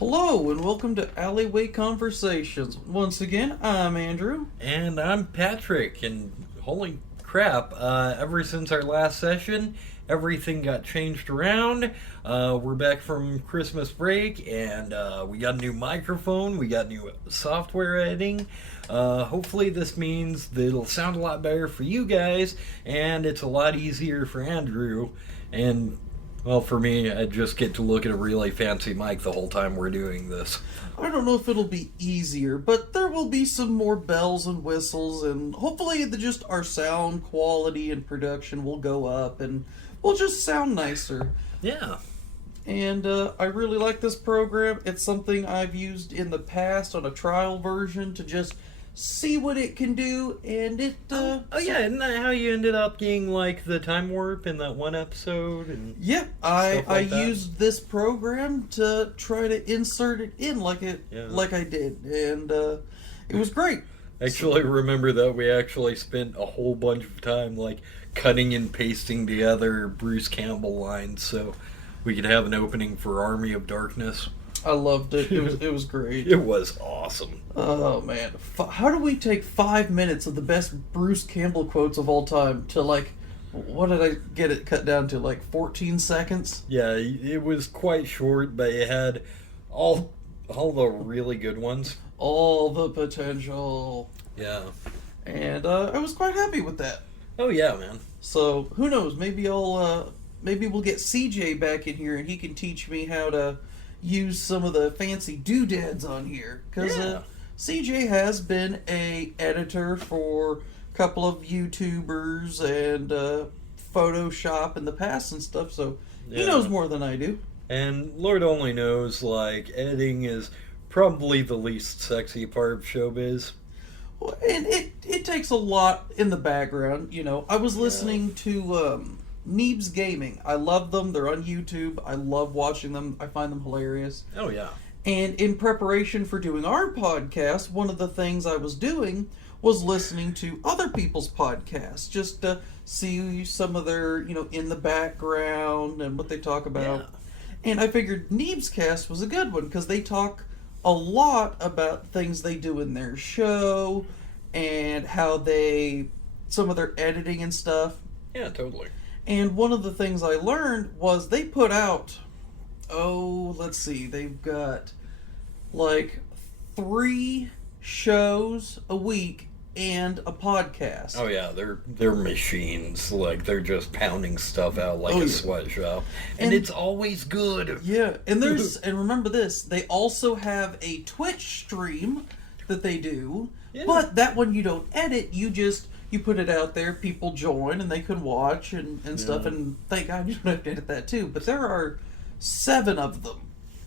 Hello and welcome to Alleyway Conversations. Once again, I'm Andrew. And I'm Patrick, and holy crap, ever since our last session, everything got changed around. We're back from Christmas break, and we got a new microphone, we got new software editing. Hopefully, this means that it'll sound a lot better for you guys, and it's a lot easier for Andrew. And well, for me, I just get to look at a really fancy mic the whole time we're doing this. I don't know if it'll be easier, but there will be some more bells and whistles, and hopefully, just our sound quality and production will go up, and we'll just sound nicer. Yeah. And I really like this program. It's something I've used in the past on a trial version to just see what it can do, and it. Oh yeah, isn't that how you ended up getting like the time warp in that one episode? And Yeah, stuff I like that? used this program to try to insert it in Yeah. like I did, and it was great. Actually, remember that we actually spent a whole bunch of time like cutting and pasting together Bruce Campbell lines so we could have an opening for Army of Darkness. I loved it. It was great. It was awesome. Oh man, how do we take 5 minutes of the best Bruce Campbell quotes of all time to like, what did I get it cut down to? Like 14 seconds. Yeah, it was quite short, but it had all the really good ones. All the potential, Yeah. and I was quite happy with that. Oh yeah, man. So who knows? Maybe we'll get CJ back in here and he can teach me how to use some of the fancy doodads on here, because Yeah. CJ has been a editor for a couple of YouTubers and Photoshop in the past and stuff. So he Yeah. knows more than I do. And Lord only knows, like, editing is probably the least sexy part of showbiz. Well, and it takes a lot in the background. I was listening to Neebs Gaming. I love them. They're on YouTube. I love watching them. I find them hilarious. Oh, yeah. And in preparation for doing our podcast, one of the things I was doing was listening to other people's podcasts, just to see some of their, in the background and what they talk about. Yeah. And I figured Neebs Cast was a good one because they talk a lot about things they do in their show and some of their editing and stuff. Yeah, totally. And one of the things I learned was they put out, let's see, they've got like 3 shows a week and a podcast. Oh, yeah, they're machines. Like, they're just pounding stuff out like Oh, a yeah. sweatshop. And it's always good. Yeah, and remember this, they also have a Twitch stream that they do, Yeah. but that one you don't edit, you put it out there, people join and they can watch and stuff, and thank God you don't have to edit that too. But there are 7 of them.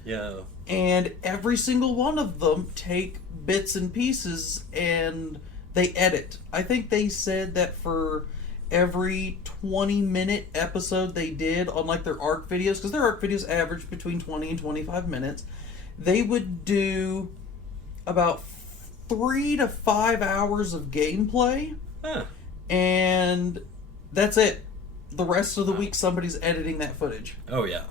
Yeah. And every single one of them take bits and pieces and they edit. I think they said that for every 20-minute episode they did on like their ARC videos, because their ARC videos average between 20 and 25 minutes, they would do about 3 to 5 hours of gameplay, Huh. and that's it. The rest of the week somebody's editing that footage. Oh, yeah.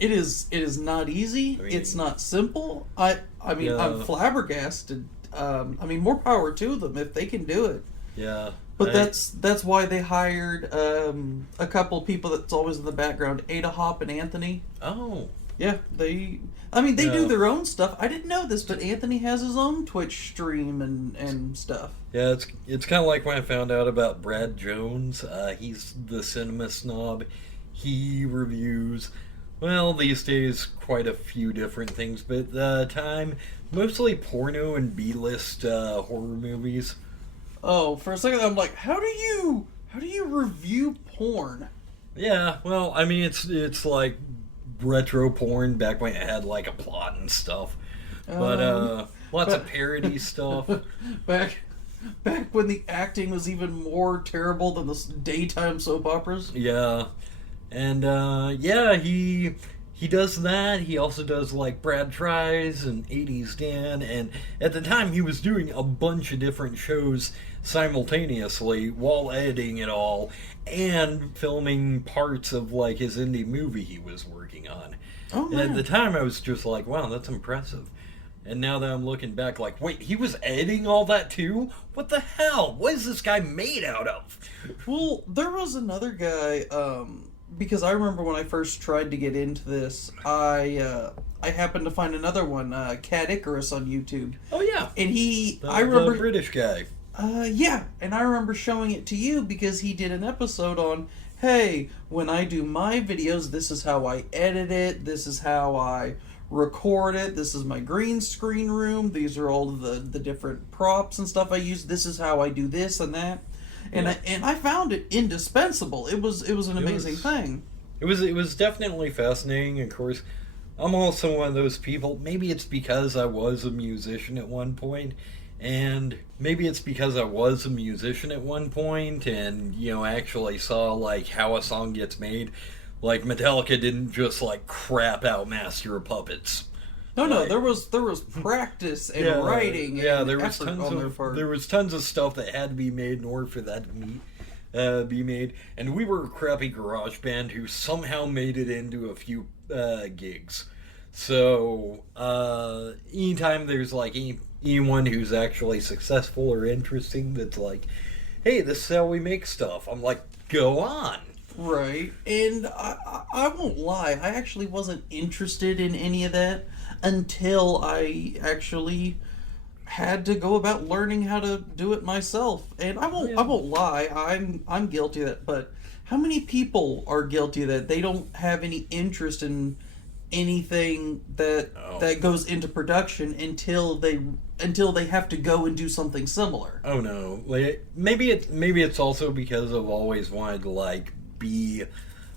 It is not easy. I mean- It's not simple. I mean, Yeah. I'm flabbergasted. More power to them if they can do it. Yeah. But that's why they hired a couple people that's always in the background, Ada Hop and Anthony. Oh. Yeah, they do Yeah. their own stuff. I didn't know this, but Anthony has his own Twitch stream and stuff. Yeah, it's kind of like when I found out about Brad Jones. He's the cinema snob. He reviews, well, these days, quite a few different things, but at the time, mostly porno and B-list horror movies. Oh, for a second I'm like, how do you review porn? Yeah, well, I mean, it's like retro porn back when it had like a plot and stuff, but lots of parody stuff. back when the acting was even more terrible than the daytime soap operas. Yeah, and yeah, he he does that. He also does like Brad Tries and 80s Dan, and at the time he was doing a bunch of different shows simultaneously while editing it all and filming parts of like his indie movie he was working on. Oh And at the man. time I was just like, wow, that's impressive. And now that I'm looking back, like, wait, he was editing all that too? What the hell? What is this guy made out of? Well, there was another guy, because I remember when I first tried to get into this, I happened to find another one, Cat Icarus on YouTube, Oh yeah, and he, the, I the remember, British guy. yeah, and I remember showing it to you because he did an episode on, hey, when I do my videos, this is how I edit it, this is how I record it, this is my green screen room, these are all of the different props and stuff I use, this is how I do this and that. And Yeah. I found it indispensable. It was an It amazing was- thing. It was definitely fascinating. Of course, I'm also one of those people. Maybe it's because I was a musician at one point, and maybe it's because I was a musician at one point, and actually saw like how a song gets made. Like Metallica didn't just like crap out Master of Puppets. No, Like- there was practice and writing Yeah, and there was effort on their part. there was tons of stuff that had to be made in order for that to be made, and we were a crappy garage band who somehow made it into a few gigs. So anytime there's like anyone who's actually successful or interesting, that's like, hey, this is how we make stuff. I'm like, go on. Right. And I won't lie, I actually wasn't interested in any of that until I actually had to go about learning how to do it myself. And I won't lie, I'm guilty of that, but how many people are guilty of that? They don't have any interest in anything that Oh. that goes into production until they have to go and do something similar. Oh no! Like, maybe it's also because I've always wanted to like be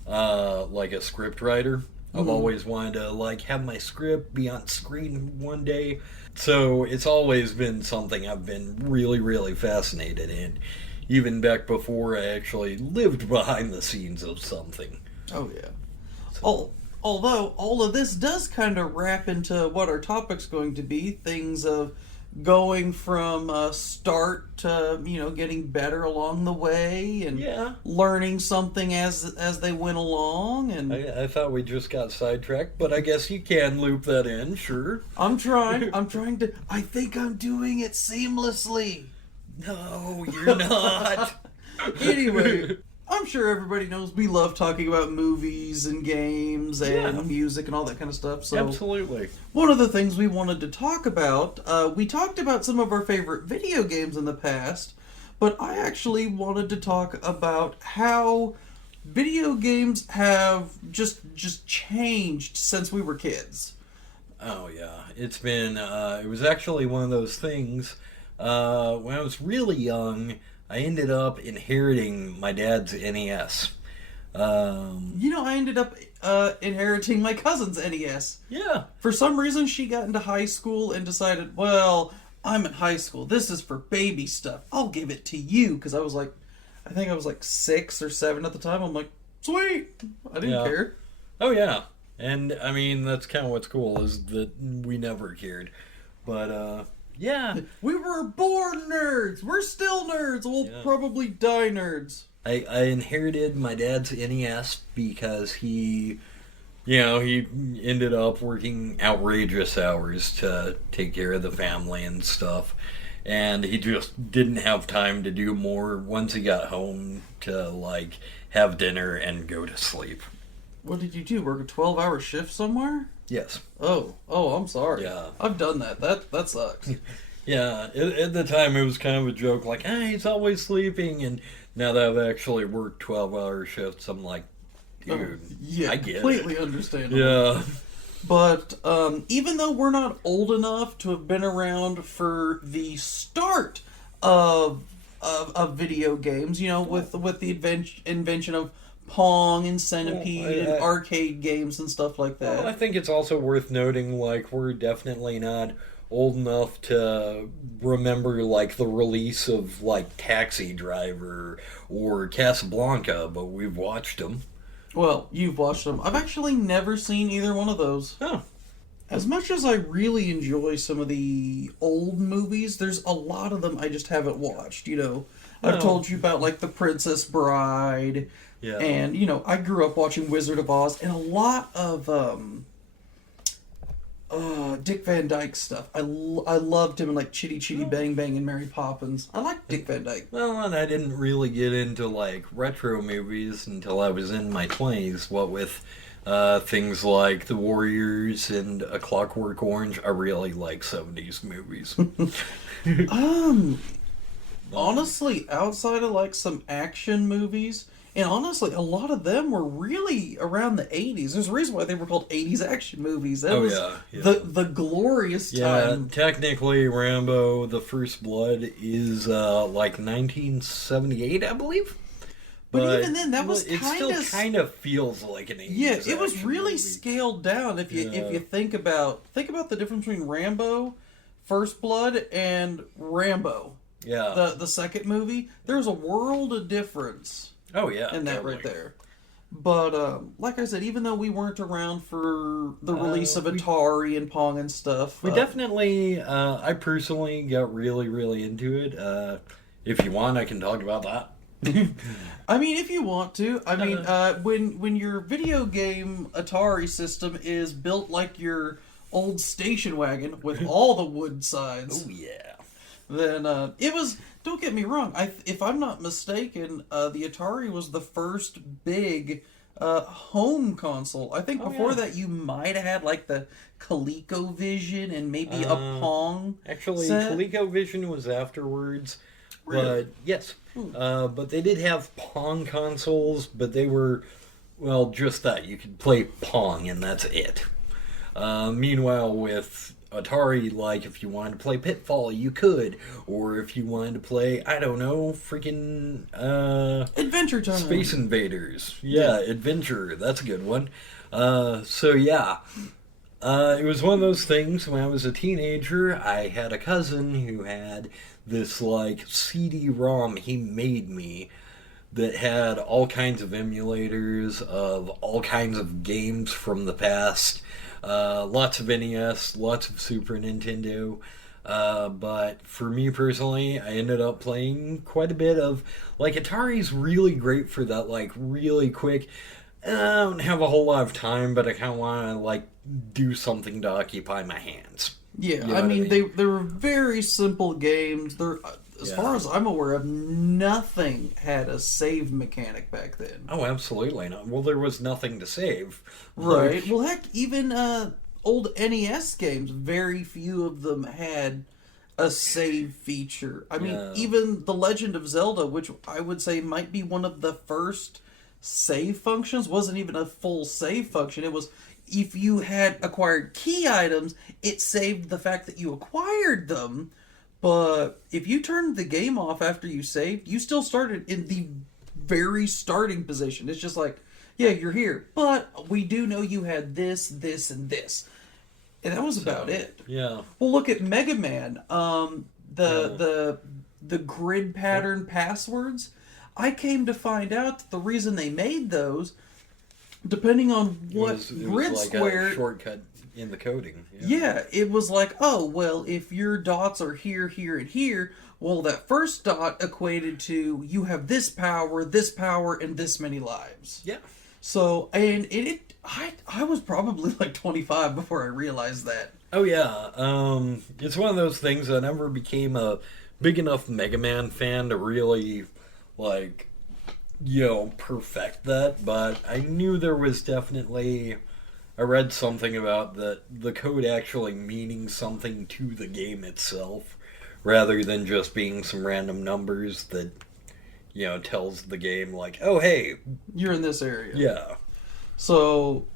like a script writer. I've always wanted to like have my script be on screen one day. So it's always been something I've been really, really fascinated in, even back before I actually lived behind the scenes of something. Oh yeah. Although all of this does kind of wrap into what our topic's going to be, things of going from start to getting better along the way and Yeah. learning something as they went along. And I thought we just got sidetracked, but I guess you can loop that in, sure. I'm trying to. I think I'm doing it seamlessly. No, you're not. Anyway, I'm sure everybody knows we love talking about movies and games and Yeah. music and all that kind of stuff. So Absolutely. one of the things we wanted to talk about, we talked about some of our favorite video games in the past, but I actually wanted to talk about how video games have just changed since we were kids. Oh yeah, it's been. It was actually one of those things. When I was really young, I ended up inheriting my dad's NES. I ended up inheriting my cousin's NES. Yeah, For some reason, she got into high school and decided, well, I'm in high school. This is for baby stuff. I'll give it to you. Because I think I was like 6 or 7 at the time. I'm like, sweet. I didn't Yeah. care. oh yeah, and I mean that's kind of what's cool is that we never cared, but yeah, We were born nerds. We're still nerds. We'll Yeah. probably die nerds. I inherited my dad's NES because he ended up working outrageous hours to take care of the family and stuff. And he just didn't have time to do more once he got home to, like, have dinner and go to sleep. What did you do? Work a 12-hour shift somewhere? Yes. Oh, I'm sorry. Yeah. I've done that. That sucks. Yeah, at the time it was kind of a joke, like, hey, he's always sleeping. And now that I've actually worked 12-hour shifts, I'm like, dude, Yeah, I get completely it. understandable. Yeah. But even though we're not old enough to have been around for the start of video games, with the invention of Pong and Centipede Well, and arcade games and stuff like Well, I that. think it's also worth noting, like, we're definitely not old enough to remember, like, the release of, like, Taxi Driver or Casablanca, but we've watched them. Well, you've watched them. I've actually never seen either one of those. Oh, As much as I really enjoy some of the old movies, there's a lot of them I just haven't watched. I've No. told you about like The Princess Bride, yeah. and I grew up watching Wizard of Oz, and a lot of Dick Van Dyke stuff. I loved him in like Chitty Chitty Bang Bang and Mary Poppins. I like Dick Van Dyke. Well, and I didn't really get into like retro movies until I was in my 20s. What with things like The Warriors and A Clockwork Orange, I really like 70s movies. Um, Honestly, outside of like some action movies, and honestly, a lot of them were really around the 80s. There's a reason why they were called 80s action movies. That Oh, was yeah. the glorious Yeah, time. technically, Rambo: The First Blood is like 1978, I believe. But even then, that was it kind still of kind of feels like an 80s yeah. It was action really movie. scaled down if you Yeah. think about the difference between Rambo, First Blood, and Rambo. Yeah. The second movie, there's a world of difference Oh yeah. in that totally. right there. But like I said, even though we weren't around for the release of Atari and Pong and stuff, We definitely, I personally got really, really into it. If you want, I can talk about that. I mean, if you want to, I mean, when your video game Atari system is built like your old station wagon with all the wood sides, Oh yeah. then it was. Don't get me wrong. If I'm not mistaken, the Atari was the first big home console. I think Oh, before yeah. that you might have had like the ColecoVision and maybe a Pong. Actually, set. ColecoVision was afterwards. Really? But yes, but they did have Pong consoles, but they were, well, just that. You could play Pong, and that's it. Meanwhile, with Atari, like, if you wanted to play Pitfall, you could. Or if you wanted to play, I don't know, freaking, Adventure Time. Space Invaders. Yeah, Adventure. That's a good one. So, yeah. It was one of those things when I was a teenager. I had a cousin who had this, like, CD-ROM he made me that had all kinds of emulators of all kinds of games from the past. Lots of NES, lots of Super Nintendo. But for me personally, I ended up playing quite a bit of, like, Atari's really great for that, like, really quick. I don't have a whole lot of time, but I kind of want to, like, do something to occupy my hands. Yeah, You know I what mean, they were very simple games. They're as Yeah. far as I'm aware of, nothing had a save mechanic back then. Oh, absolutely not. Well, there was nothing to save. Right. Like, Well, heck, even old NES games, very few of them had a save feature. I mean, Yeah. even The Legend of Zelda, which I would say might be one of the first save functions, wasn't even a full save function. It was if you had acquired key items, it saved the fact that you acquired them. But if you turned the game off after you saved, you still started in the very starting position. It's just like, yeah, you're here, but we do know you had this, this, and this, and that was about it. yeah. Well, look at Mega Man. Yeah. The grid pattern passwords. I came to find out that the reason they made those, depending on what It grid was like square. a shortcut in the coding. Yeah, it was like, oh, well, if your dots are here, here, and here, well, that first dot equated to you have this power, and this many lives. Yeah. So, and I was probably like 25 before I realized that. Oh yeah. It's one of those things I never became a big enough Mega Man fan to really, like, perfect that, but I knew there was definitely. I read something about the code actually meaning something to the game itself, rather than just being some random numbers that, tells the game, like, oh, hey, You're in this area. yeah. So,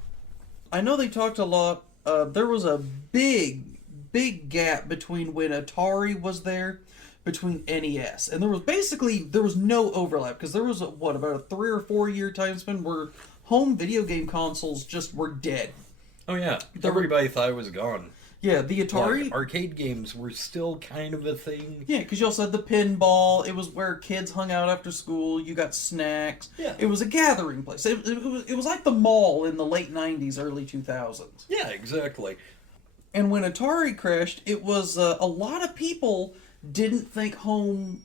I know they talked a lot. There was a big gap between when Atari was there, between NES, and there was no overlap because there was about a 3 or 4 year time span where home video game consoles just were dead. Oh, yeah. There were- Everybody thought it was gone. Yeah, the Atari. Like, arcade games were still kind of a thing. Yeah, because you also had the pinball. It was where kids hung out after school. You got snacks. Yeah. It was a gathering place. It was like the mall in the late 90s, early 2000s. Yeah, exactly. And when Atari crashed, it was a lot of people didn't think home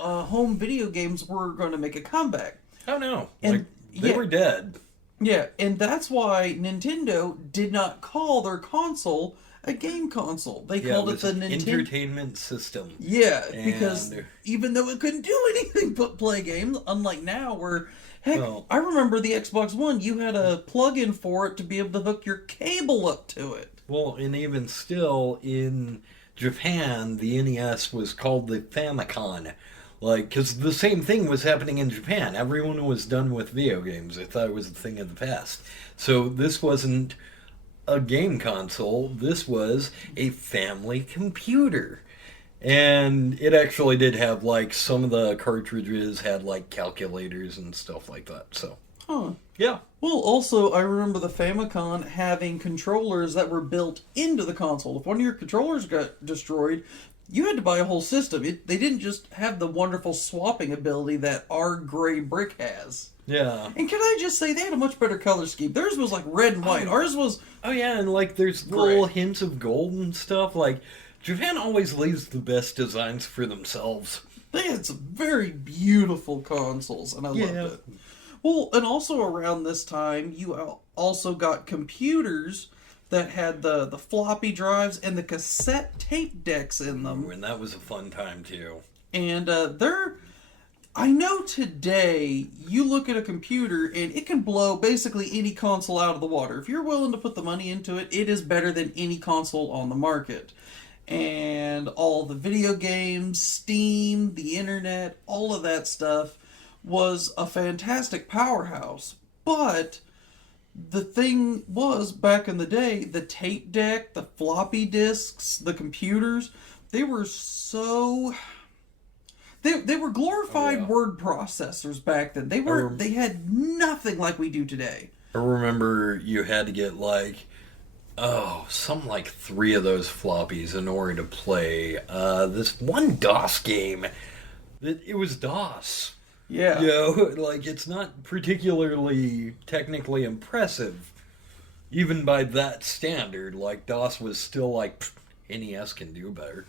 video games were going to make a comeback. Oh no, And- like they yeah. were dead. Yeah, and that's why Nintendo did not call their console a game console. They Yeah, called it it was the an Nintendo. entertainment system. Yeah, because And- even though it couldn't do anything but play games, unlike now where, heck, Well- I remember the Xbox One, you had a plug-in for it to be able to hook your cable up to it. Well, and even still in Japan, the NES was called the Famicom. Like, because the same thing was happening in Japan. Everyone was done with video games. They thought it was a thing of the past. So this wasn't a game console. This was a family computer. And it actually did have, like, some of the cartridges had, like, calculators and stuff like that. So, Huh. yeah. Well, also, I remember the Famicom having controllers that were built into the console. If one of your controllers got destroyed, you had to buy a whole system. They didn't just have the wonderful swapping ability that our gray brick has. Yeah. And can I just say, they had a much better color scheme. Theirs was like red and white. Ours was, Oh yeah, and like there's little hints of gold and stuff. Like Japan always leaves the best designs for themselves. they had some very beautiful consoles, and I Yeah. loved it. Well, and also around this time, you also got computers that had the floppy drives and the cassette tape decks in them. And that was a fun time too. And I know today, you look at a computer and it can blow basically any console out of the water. If you're willing to put the money into it, it is better than any console on the market. And all the video games, Steam, the internet, all of that stuff was a fantastic powerhouse. But the thing was, back in the day, the tape deck, the floppy disks, the computers, they were so... They were glorified Oh, yeah. word processors back then. They had nothing like we do today. I remember you had to get like, something like 3 of those floppies in order to play this one DOS game. It was DOS. Yeah. You know, like it's not particularly technically impressive, even by that standard. Like DOS was still like, NES can do better,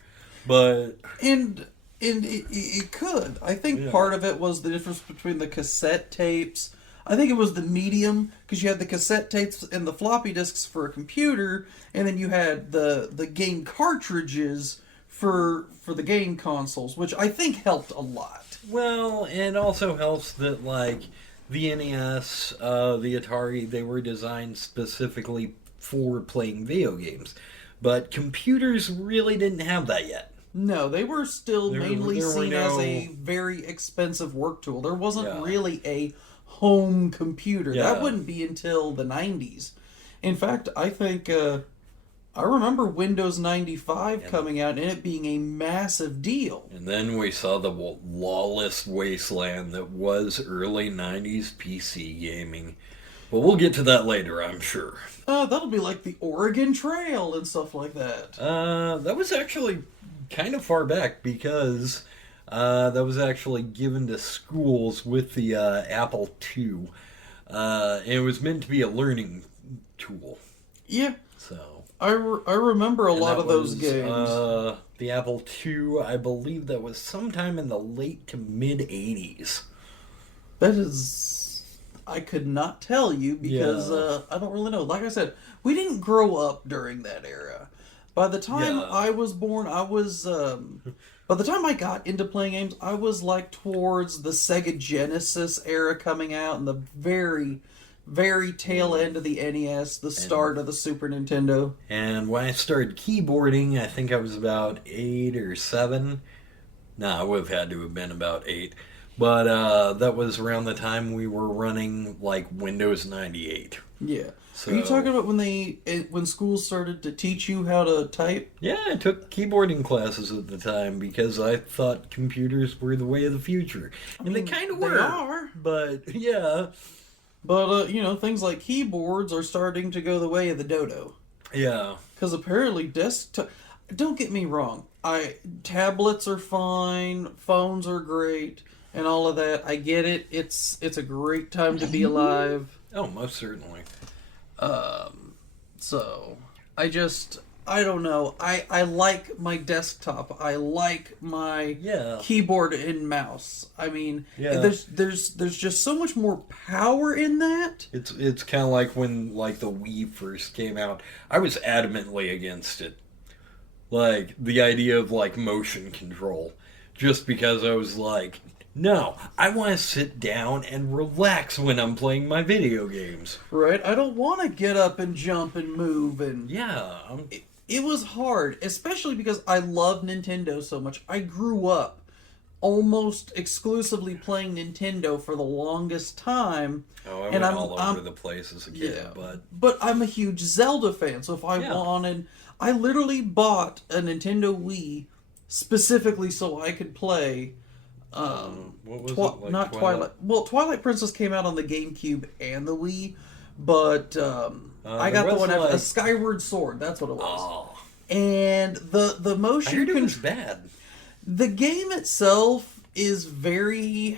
but And it could. I think Yeah. part of it was the difference between the cassette tapes. I think it was the medium, because you had the cassette tapes and the floppy disks for a computer, and then you had the game cartridges for the game consoles, which I think helped a lot. well, it also helps that like the NES, the Atari, they were designed specifically for playing video games, but computers really didn't have that yet. No, they were still There- mainly there were seen as no- a very expensive work tool. There wasn't Yeah. really a home computer. Yeah. That wouldn't be until the 90s. In fact, I think I remember Windows 95 coming out and it being a massive deal. And then we saw the lawless wasteland that was early 90s PC gaming. But we'll get to that later, I'm sure. That'll be like the Oregon Trail and stuff like that. That was actually kind of far back because that was actually given to schools with the Apple II. And it was meant to be a learning tool. Yeah, So I remember a and lot that of those was, games. The Apple II, I believe that was sometime in the late to mid 80s. That is, I could not tell you because Yeah. I don't really know. Like I said, we didn't grow up during that era. By the time Yeah. I was born, I was. By the time I got into playing games, I was like towards the Sega Genesis era coming out, and the very, very tail end of the NES, the start of the Super Nintendo. And when I started keyboarding, I think I was about 8 or 7. Nah, I would have had to have been about 8. But that was around the time we were running like Windows 98. Yeah. So Are you talking about when schools started to teach you how to type? yeah, I took keyboarding classes at the time because I thought computers were the way of the future, and they kind of They were. are. But yeah, But things like keyboards are starting to go the way of the dodo. yeah. Because apparently desktop. Don't get me wrong. Tablets are fine, phones are great, and all of that. I get it. It's a great time to be alive. Oh, most certainly. So I don't know. I like my desktop. I like my Yeah. keyboard and mouse. I mean, Yeah. there's just so much more power in that. It's kind of like when like the Wii first came out. I was adamantly against it. Like the idea of like motion control, just because I was like, no, I want to sit down and relax when I'm playing my video games. Right? I don't want to get up and jump and move and Yeah, it was hard, especially because I love Nintendo so much. I grew up almost exclusively playing Nintendo for the longest time. oh, I And went I'm- all I'm- over the place as a kid, Yeah, but but I'm a huge Zelda fan, so if I Yeah. wanted, I literally bought a Nintendo Wii specifically so I could play. what was Twi- it like? not Twilight. Well, Twilight Princess came out on the GameCube and the Wii, but I got there the was one after like- Skyward Sword. That's what it was. Oh, And the I motion heard it was control. bad. The game itself is very.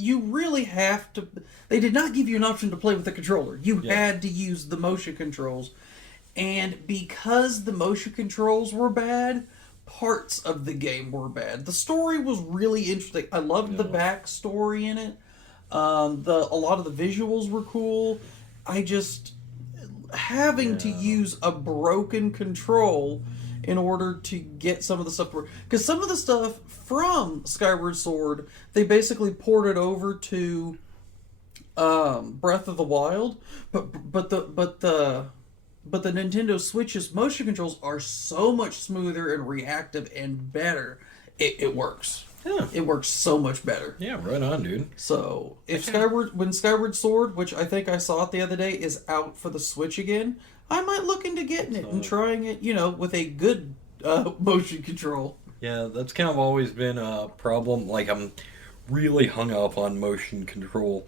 You really have to. They did not give you an option to play with the controller. You Yeah. had to use the motion controls, and because the motion controls were bad, parts of the game were bad. The story was really interesting. I loved the backstory in it. A lot of the visuals were cool. I just having to use a broken control in order to get some of the stuff to work. Because some of the stuff from Skyward Sword, they basically ported over to Breath of the Wild, but the Nintendo Switch's motion controls are so much smoother and reactive and better. It works. Yeah. It works so much better. Yeah, right on, dude. So if Skyward Sword, which I think I saw it the other day, is out for the Switch again, I might look into getting it and trying it, with a good motion control. Yeah, that's kind of always been a problem. Like, I'm really hung up on motion control,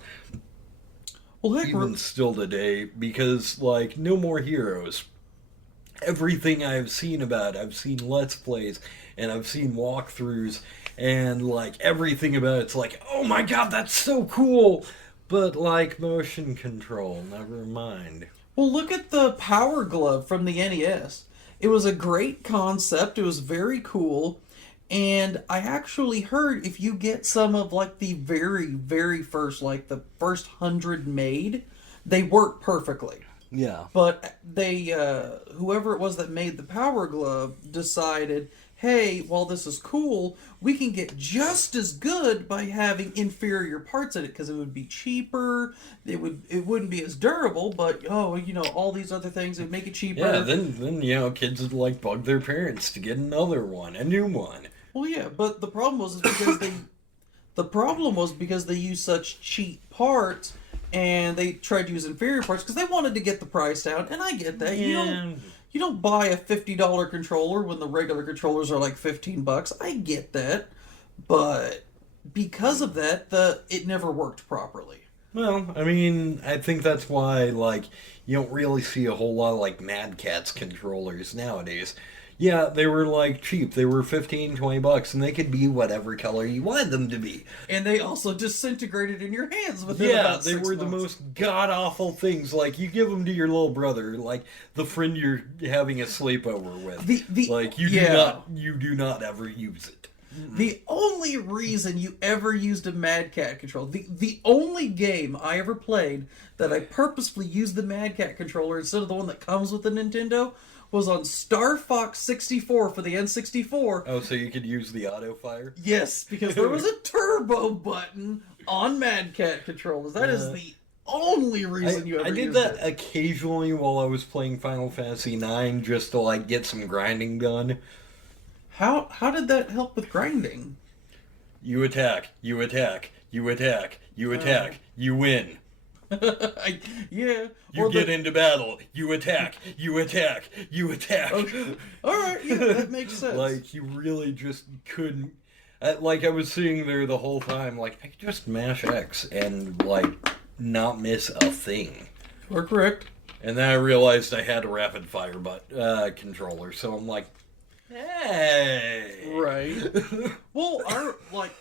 Well, heck, even still today, because, like, No More Heroes. Everything I've seen about it, I've seen Let's Plays, and I've seen walkthroughs, and, like, everything about it's like, oh my god, that's so cool! But, like, motion control, never mind. well, look at the Power Glove from the NES. It was a great concept. It was very cool. And I actually heard if you get some of like the very, very first, like the first 100 made, they work perfectly. Yeah. But whoever it was that made the Power Glove decided, hey, while this is cool, we can get just as good by having inferior parts in it because it would be cheaper. It wouldn't be as durable, but all these other things would make it cheaper. Yeah, then kids would like bug their parents to get another one, a new one. Well, yeah, but the problem was because they used such cheap parts and they tried to use inferior parts because they wanted to get the price down, and I get that. Yeah. You don't buy a $50 controller when the regular controllers are like $15. I get that, but because of that, it never worked properly. Well, I mean, I think that's why, like, you don't really see a whole lot of, like, Mad Catz controllers nowadays. Yeah, they were, like, cheap. They were $15-20, and they could be whatever color you wanted them to be. And they also disintegrated in your hands within Yeah, about they 6 were the months. most god-awful things. Like, you give them to your little brother, like, the friend you're having a sleepover with. You do not ever use it. The only reason you ever used a Mad Cat controller, the only game I ever played that I purposefully used the Mad Cat controller instead of the one that comes with the Nintendo, was on Star Fox 64 for the N64. Oh, so you could use the auto fire? Yes, because there was a turbo button on Mad Cat controllers. That is the only reason you ever I did used that it. occasionally while I was playing Final Fantasy IX just to, like, get some grinding done. How did that help with grinding? You attack, you attack, you attack, you attack, you win. Yeah. You get into battle, you attack, you attack, you attack. Okay. All right, yeah, that makes sense. Like, you really just couldn't... I was sitting there the whole time, like, I could just mash X and, like, not miss a thing. We're correct. And then I realized I had a rapid fire controller, so I'm like, hey. Right. Well, our like,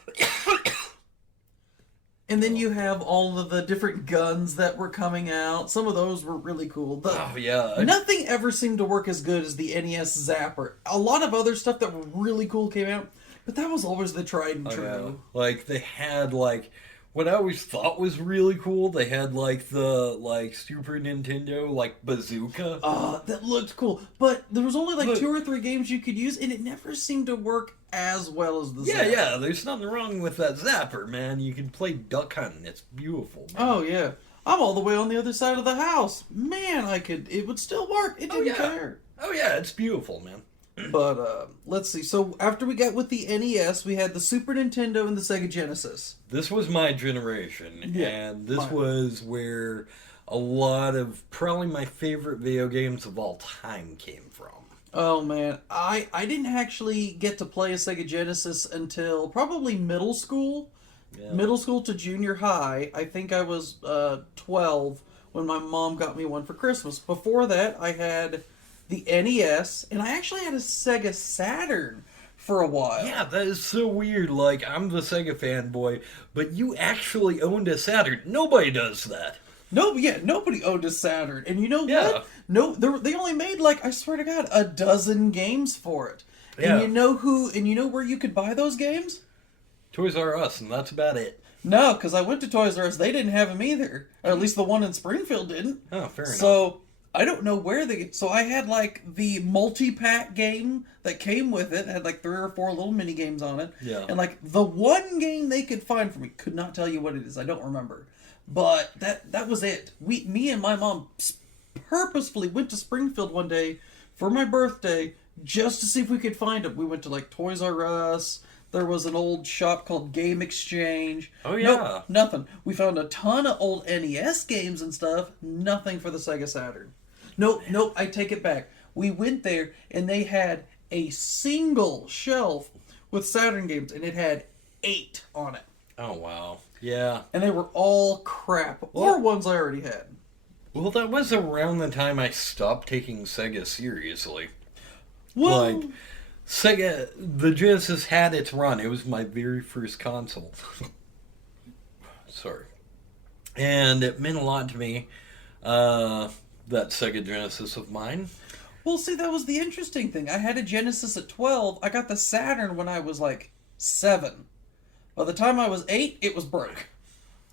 and then you have all of the different guns that were coming out. Some of those were really cool. Oh yeah. Nothing ever seemed to work as good as the NES Zapper. A lot of other stuff that were really cool came out, but that was always the tried and true. Yeah. Like they had like what I always thought was really cool. They had like the Super Nintendo bazooka. That looked cool, but there was only like Look. 2 or 3 games you could use, and it never seemed to work as well as the Yeah, Zapper. yeah. There's nothing wrong with that Zapper, man. You can play duck hunting. It's beautiful. Man. Oh yeah, I'm all the way on the other side of the house. Man, it would still work. It didn't yeah. care. Oh yeah, it's beautiful, man. But let's see. So after we got with the NES, we had the Super Nintendo and the Sega Genesis. This was my generation, Yeah, and this mine. was where a lot of probably my favorite video games of all time came from. Oh man, I didn't actually get to play a Sega Genesis until probably middle school. Yeah. Middle school to junior high. I think I was 12 when my mom got me one for Christmas. Before that, I had the NES, and I actually had a Sega Saturn for a while. Yeah, that is so weird. Like, I'm the Sega fanboy, but you actually owned a Saturn. Nobody does that. No, yeah, nobody owned a Saturn, and you know Yeah. what? No, they only made I swear to God, a dozen games for it. Yeah. And you know who? And you know where you could buy those games? Toys R Us, and that's about it. No, because I went to Toys R Us. They didn't have them either. Or at least the one in Springfield didn't. Oh, fair enough. So I don't know where they. So I had the multi-pack game that came with it. It had 3 or 4 little mini games on it. Yeah. And the one game they could find for me, could not tell you what it is. I don't remember. But that was it. Me and my mom purposefully went to Springfield one day for my birthday just to see if we could find them. We went to Toys R Us. There was an old shop called Game Exchange. Oh, yeah. Nope, nothing. We found a ton of old NES games and stuff. Nothing for the Sega Saturn. Nope, I take it back. We went there and they had a single shelf with Saturn games, and it had 8 on it. Oh, wow. Yeah. And they were all crap, or ones I already had. Well, that was around the time I stopped taking Sega seriously. Well, Sega, the Genesis had its run. It was my very first console. Sorry. And it meant a lot to me, that Sega Genesis of mine. well, see, that was the interesting thing. I had a Genesis at 12. I got the Saturn when I was 7. By the time I was 8, it was broke.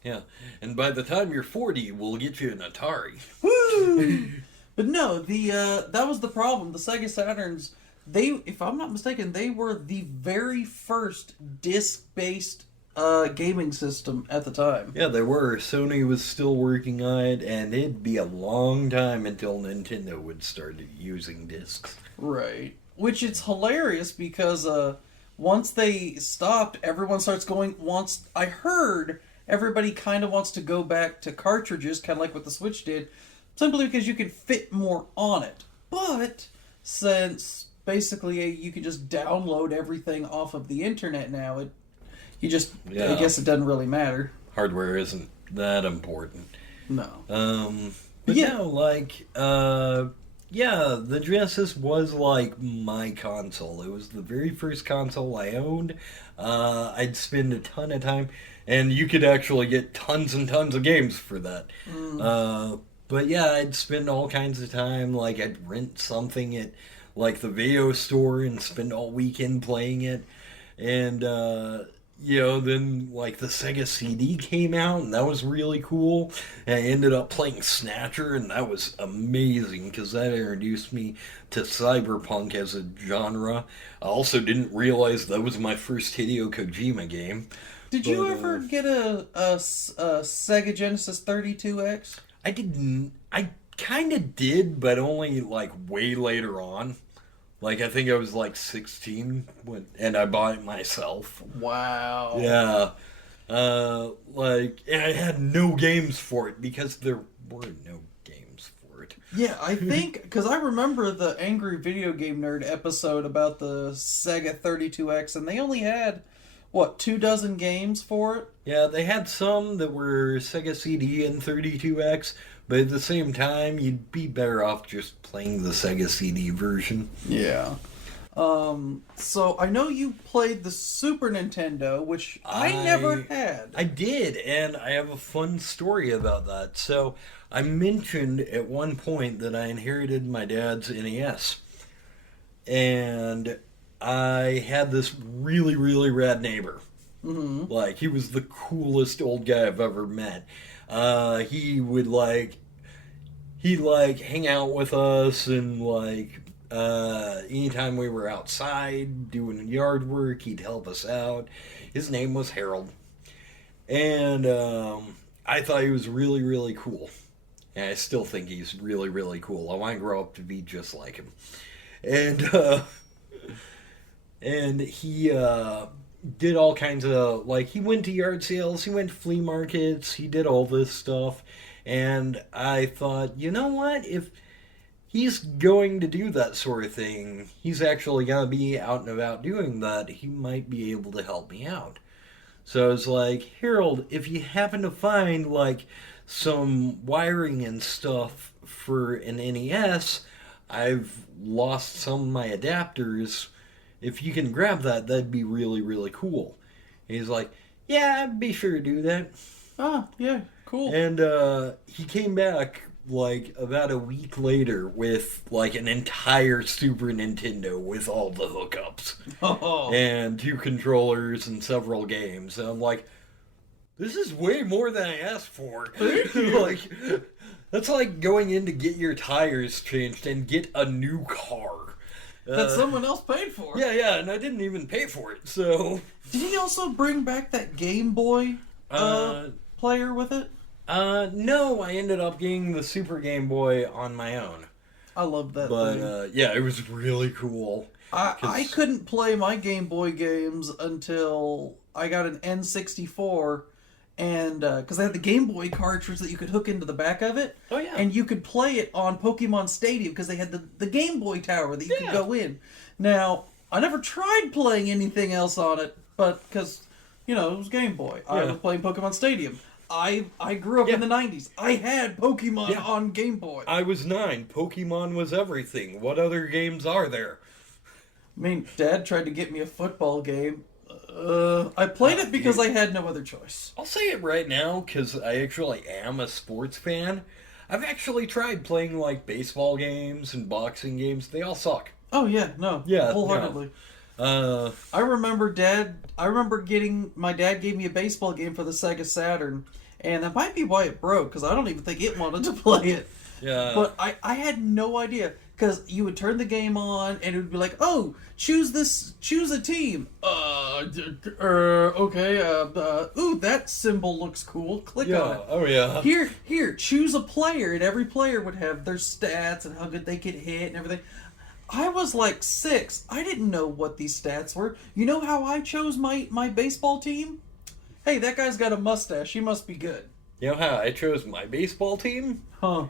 Yeah. And by the time you're 40, we'll get you an Atari. Woo! But no, that was the problem. The Sega Saturns, if I'm not mistaken, they were the very first disc-based gaming system at the time. Yeah, they were. Sony was still working on it, and it'd be a long time until Nintendo would start using discs. Right. Which it's hilarious because once they stopped, everyone starts going. I heard everybody kind of wants to go back to cartridges, kind of like what the Switch did, simply because you can fit more on it. But since basically you can just download everything off of the internet now, I guess it doesn't really matter. Hardware isn't that important. No. But Yeah. yeah, the Genesis was my console. It was the very first console I owned. I'd spend a ton of time, and you could actually get tons and tons of games for that. But yeah, I'd spend all kinds of time. I'd rent something at the video store and spend all weekend playing it. And then the Sega CD came out, and that was really cool. And I ended up playing Snatcher, and that was amazing because that introduced me to cyberpunk as a genre. I also didn't realize that was my first Hideo Kojima game. Did you ever get a Sega Genesis 32X? I didn't. I kind of did, but only way later on. I think I was 16 and I bought it myself. Wow. Yeah. And I had no games for it because there were no games for it. Yeah, I think, because I remember the Angry Video Game Nerd episode about the Sega 32X, and they only had, 24 games for it? Yeah, they had some that were Sega CD and 32X, But at the same time, you'd be better off just playing the Sega CD version. Yeah. So I know you played the Super Nintendo, which I never had. I did, and I have a fun story about that. So I mentioned at one point that I inherited my dad's NES. And I had this really, really rad neighbor. Mm-hmm. Like, he was the coolest old guy I've ever met. He would, he'd, hang out with us and, anytime we were outside doing yard work, he'd help us out. His name was Harold. And, I thought he was really, really cool. And I still think he's really, really cool. I want to grow up to be just like him. And he did all kinds of, he went to yard sales, he went to flea markets, he did all this stuff. And I thought, you know what? If he's going to do that sort of thing, he's actually going to be out and about doing that, he might be able to help me out. So I was like, Harold, if you happen to find, some wiring and stuff for an NES, I've lost some of my adapters. If you can grab that, that'd be really, really cool. And he's like, yeah, I'd be sure to do that. Oh, yeah, cool. And he came back, about a week later with, an entire Super Nintendo with all the hookups. Oh. And 2 controllers and several games. And I'm like, this is way more than I asked for. That's like going in to get your tires changed and get a new car. That someone else paid for. Yeah, and I didn't even pay for it, so... Did he also bring back that Game Boy player with it? No, I ended up getting the Super Game Boy on my own. I love that But, thing. yeah, it was really cool. I couldn't play my Game Boy games until I got an N64, and because they had the Game Boy cartridge that you could hook into the back of it. Oh, yeah. And you could play it on Pokemon Stadium because they had the Game Boy tower that you could go in. Now, I never tried playing anything else on it, but because, it was Game Boy. I was playing Pokemon Stadium. I grew up in the 90s. I had Pokemon on Game Boy. I was 9. Pokemon was everything. What other games are there? I mean, Dad tried to get me a football game. I played it because I had no other choice. I'll say it right now, because I actually am a sports fan. I've actually tried playing, baseball games and boxing games. They all suck. Oh, yeah, no. Yeah, wholeheartedly. No. I remember my dad gave me a baseball game for the Sega Saturn, and that might be why it broke, because I don't even think it wanted to play it. Yeah. But I had no idea, because you would turn the game on, and it would be like, oh, choose a team. Okay, ooh, that symbol looks cool. Click on it. Oh, yeah. Here, choose a player, and every player would have their stats and how good they could hit and everything. I was 6. I didn't know what these stats were. You know how I chose my baseball team? Hey, that guy's got a mustache. He must be good. You know how I chose my baseball team? Huh.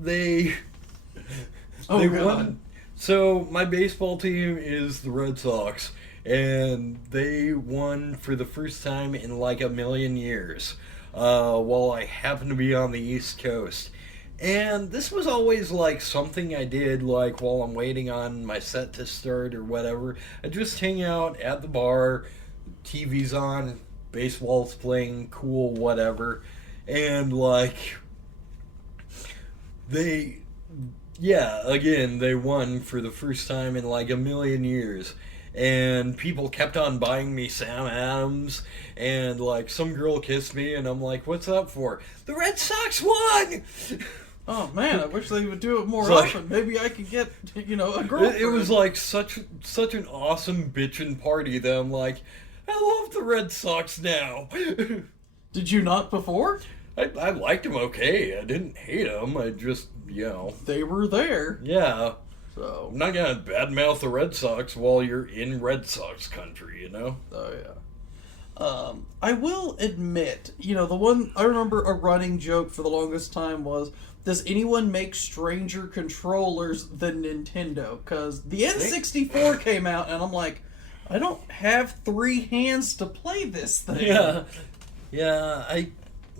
They God. won. So my baseball team is the Red Sox, and they won for the first time in a million years, while I happen to be on the East Coast. And this was always something I did while I'm waiting on my set to start or whatever. I just hang out at the bar, TV's on, baseball's playing, cool, whatever. And they won for the first time in a million years. And people kept on buying me Sam Adams, and some girl kissed me, and I'm like, what's that for? The Red Sox won! Oh man, I wish they would do it more often. Maybe I could get, a girlfriend. It was such an awesome bitchin' party that I'm like, I love the Red Sox now. Did you not before? I liked them okay. I didn't hate them. I just, They were there. Yeah. So. I'm not gonna badmouth the Red Sox while you're in Red Sox country, Oh, yeah. I will admit, the one, I remember a running joke for the longest time was, does anyone make stranger controllers than Nintendo? Because the N64 came out, and I'm like, I don't have 3 hands to play this thing. Yeah,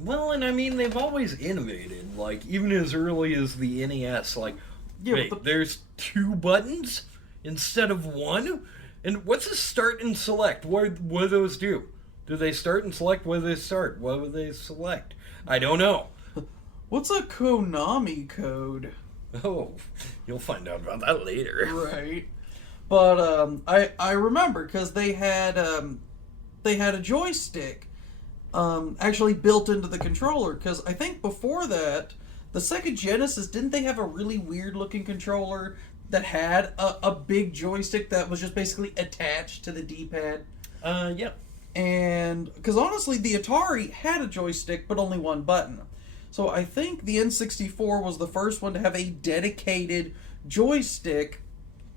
Well, and I mean, they've always innovated. Like, even as early as the NES, like, Yeah, wait, but there's two buttons instead of one? And what's a start and select? What do those do? Do they start and select? What do they start? What do they select? I don't know. what's a Konami code? Oh, you'll find out about that later. Right. But I remember because they had a joystick actually built into the controller. Because I think before that, the Sega Genesis, didn't they have a really weird looking controller that had a big joystick that was just basically attached to the D-pad? Yeah. And because honestly, the Atari had a joystick but only one button. So I think the N64 was the first one to have a dedicated joystick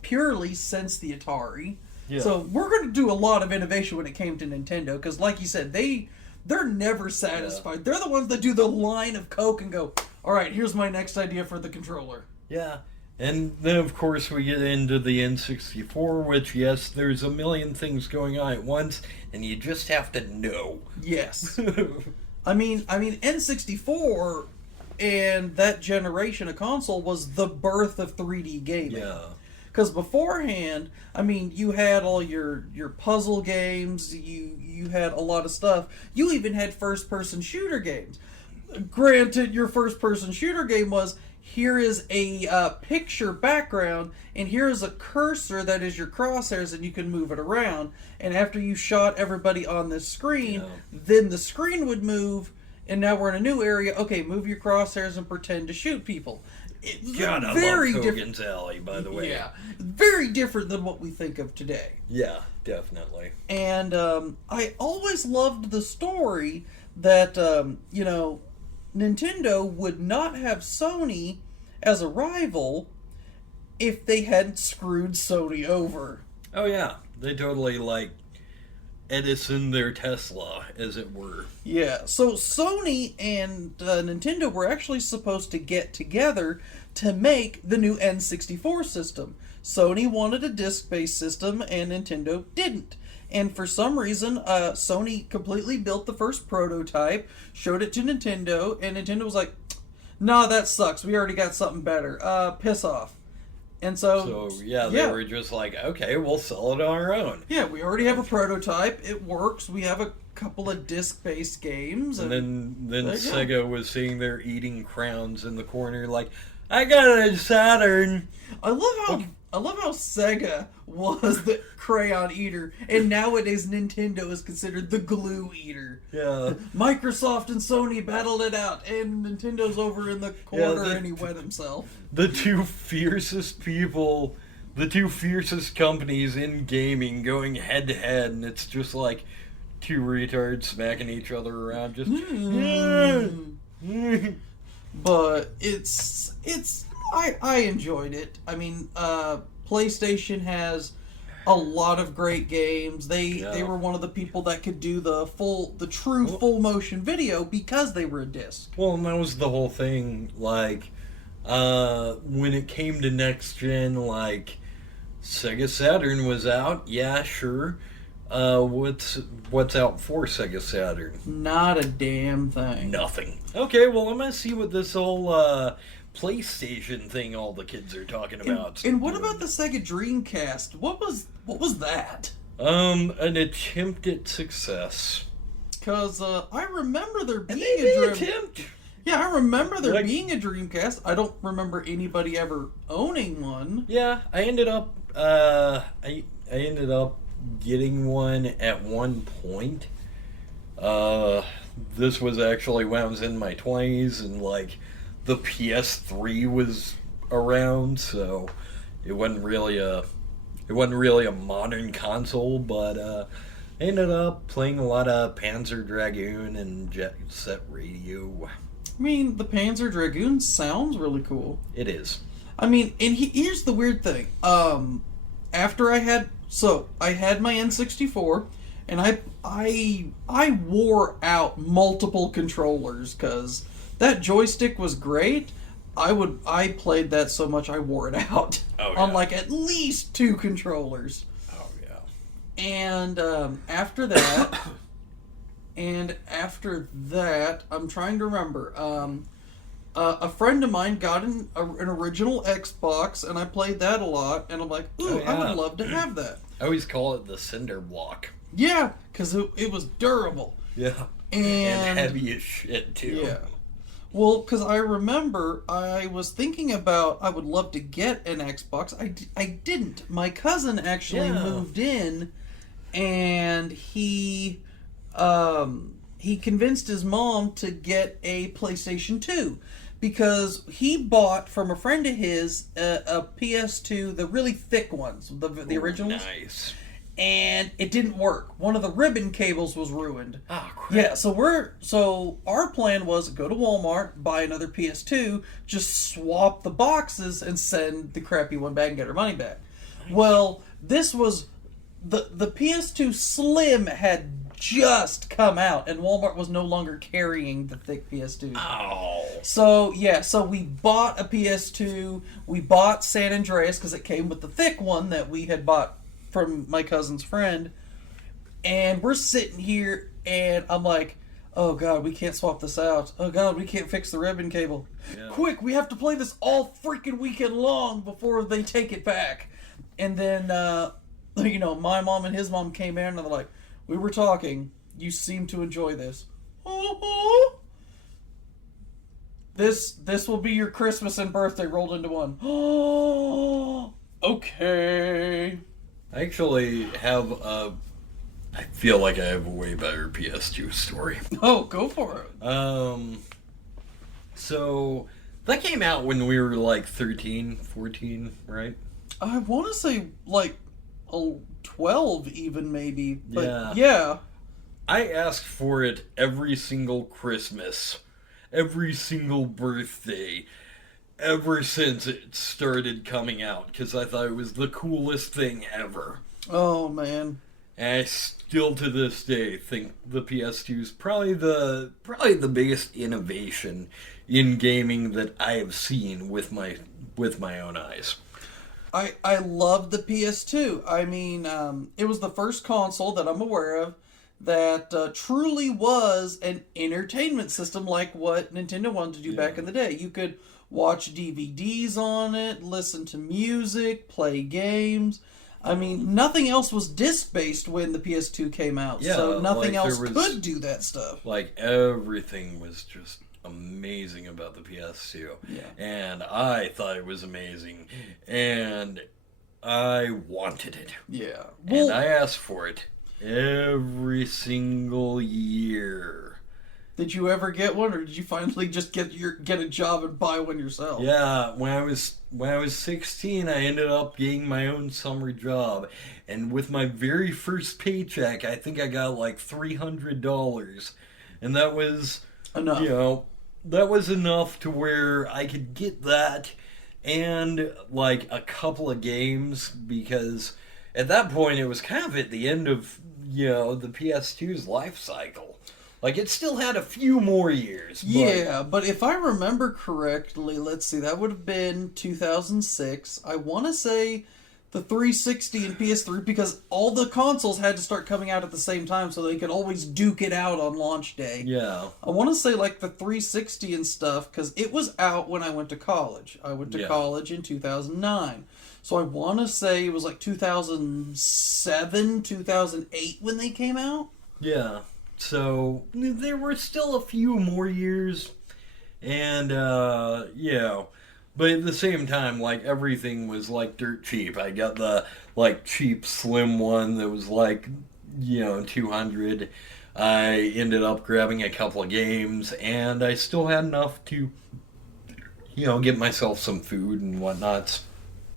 purely since the Atari. Yeah. So we're going to do a lot of innovation when it came to Nintendo because, like you said, they're never satisfied. Yeah. They're the ones that do the line of Coke and go, all right, here's my next idea for the controller. Yeah. And then, of course, we get into the N64, which, yes, there's a million things going on at once, and you just have to know. Yes. I mean, N64 and that generation of console was the birth of 3D gaming. Yeah. Because beforehand, I mean, you had all your puzzle games, you had a lot of stuff. You even had first-person shooter games. Granted, your first-person shooter game was, here is a picture background, and here is a cursor that is your crosshairs, and you can move it around. And after you shot everybody on this screen, Yeah. then the screen would move, and now we're in a new area. Okay, move your crosshairs and pretend to shoot people. It's God, I very love different. Hogan's Alley, by the way. Yeah, very different than what we think of today. Yeah, definitely. And I always loved the story that, Nintendo would not have Sony as a rival if they hadn't screwed Sony over. Oh, yeah. They totally, like, Edison their Tesla, as it were. Yeah, so Sony and Nintendo were actually supposed to get together to make the new N64 system. Sony wanted a disc-based system, and Nintendo didn't. And for some reason, Sony completely built the first prototype, showed it to Nintendo, and Nintendo was like, nah, that sucks. We already got something better. Piss off. And So, yeah, they were just like, okay, we'll sell it on our own. Yeah, we already have a prototype. It works. We have a couple of disc-based games. And then there you Sega go. was sitting there eating crowns in the corner like, I got a Saturn. I love how Sega was the crayon eater, and nowadays Nintendo is considered the glue eater. Yeah. Microsoft and Sony battled it out, and Nintendo's over in the corner, Yeah, and he wet himself. The two fiercest people, the two fiercest companies in gaming going head to head, and it's just like two retards smacking each other around. Just. But I enjoyed it. I mean, PlayStation has a lot of great games. They were one of the people that could do the true full motion video because they were a disc. Well, and that was the whole thing. Like, when it came to next gen, like Sega Saturn was out. Yeah, sure. What's out for Sega Saturn? Not a damn thing. Nothing. Okay, well, I'm gonna see what this whole PlayStation thing all the kids are talking about. And what about the Sega Dreamcast? What was that? An attempt at success. Because I remember there being An a attempt. Yeah, I remember there Like- being a Dreamcast. I don't remember anybody ever owning one. Yeah, I ended up I ended up getting one at one point. This was actually when I was in my 20s, and like the PS3 was around, so it wasn't really a modern console, but I ended up playing a lot of Panzer Dragoon and Jet Set Radio. I mean, the Panzer Dragoon sounds really cool. It is. I mean, and here's the weird thing. After I had my N64, and I wore out multiple controllers because that joystick was great. I played that so much I wore it out Oh, on yeah. like at least 2 controllers. Oh yeah. And after that, And after that, I'm trying to remember. A friend of mine got an original Xbox, and I played that a lot. And I'm like, Oh, ooh, I yeah. would love to have that. I always call it the cinder block. Yeah, because it was durable. Yeah. And heavy as shit, too. yeah. Well, because I remember I was thinking about I would love to get an Xbox. I didn't. My cousin actually Yeah. moved in, and he convinced his mom to get a PlayStation 2 because he bought from a friend of his a PS2, the really thick ones, the Ooh, originals, Nice. and it didn't work. One of the ribbon cables was ruined. Oh, crap. Yeah, so our plan was go to Walmart, buy another PS2, just swap the boxes and send the crappy one back and get our money back. Well, this was the PS2 Slim had just come out and Walmart was no longer carrying the thick PS2. Oh. So we bought a PS2, we bought San Andreas because it came with the thick one that we had bought from my cousin's friend. And we're sitting here, and I'm like, oh god, we can't swap this out. Oh god, we can't fix the ribbon cable. Yeah. Quick, we have to play this all freaking weekend long before they take it back. And then, my mom and his mom came in, and they're like, we were talking. You seem to enjoy this. This will be your Christmas and birthday rolled into one. Okay. I actually have I feel like I have a way better PS2 story. Oh, go for it. So that came out when we were like 13, 14, right? I want to say like 12 even maybe. But Yeah. yeah. I asked for it every single Christmas, every single birthday, ever since it started coming out, because I thought it was the coolest thing ever. Oh man. And I still to this day think the PS2 is probably the biggest innovation in gaming that I have seen with my own eyes. I love the PS2. I mean, it was the first console that I'm aware of that truly was an entertainment system like what Nintendo wanted to do back in the day. You could watch DVDs on it, listen to music, play games. I mean, nothing else was disc-based when the PS2 came out, Yeah, so nothing like, else there was- could do that stuff. Like, everything was just amazing about the PS2. Yeah. And I thought it was amazing. And I wanted it. Yeah. And I asked for it every single year. Did you ever get one, or did you finally just get a job and buy one yourself? Yeah, when I was 16, I ended up getting my own summer job, and with my very first paycheck, I think I got like $300, and that was Enough. that was enough to where I could get that and like a couple of games, because at that point it was kind of at the end of the PS2's life cycle. Like, it still had a few more years. Yeah, but if I remember correctly, let's see, that would have been 2006. I want to say the 360 and PS3, because all the consoles had to start coming out at the same time so they could always duke it out on launch day. Yeah. I want to say like the 360 and stuff, because it was out when I went to college. I went to college in 2009. So I want to say it was like 2007, 2008 when they came out. Yeah. So there were still a few more years, and but at the same time, like, everything was like dirt cheap. I got the like cheap slim one that was like 200. I ended up grabbing a couple of games, and I still had enough to get myself some food and whatnots.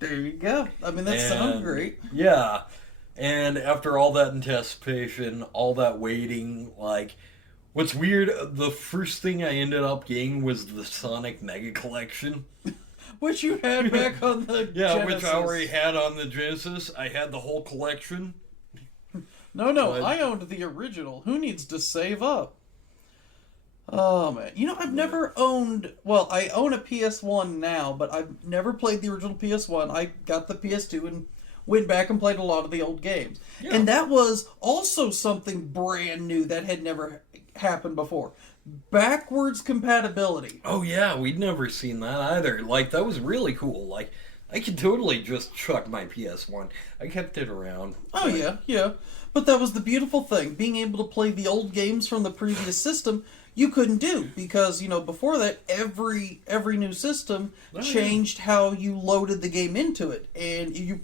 There you go. I mean, that sounds great. Yeah. And after all that anticipation, all that waiting, like, what's weird, the first thing I ended up getting was the Sonic Mega Collection. Which you had back on the Yeah, Genesis. which I already had on the Genesis. I had the whole collection. No, But- I owned the original. Who needs to save up? Oh, man. I've never owned... Well, I own a PS1 now, but I've never played the original PS1. I got the PS2 and went back and played a lot of the old games. Yeah. And that was also something brand new that had never happened before. Backwards compatibility. Oh yeah, we'd never seen that either. Like that was really cool. Like I could totally just chuck my PS1. I kept it around. Oh yeah, yeah. But that was the beautiful thing. Being able to play the old games from the previous system, you couldn't do because, before that every new system changed how you loaded the game into it, and you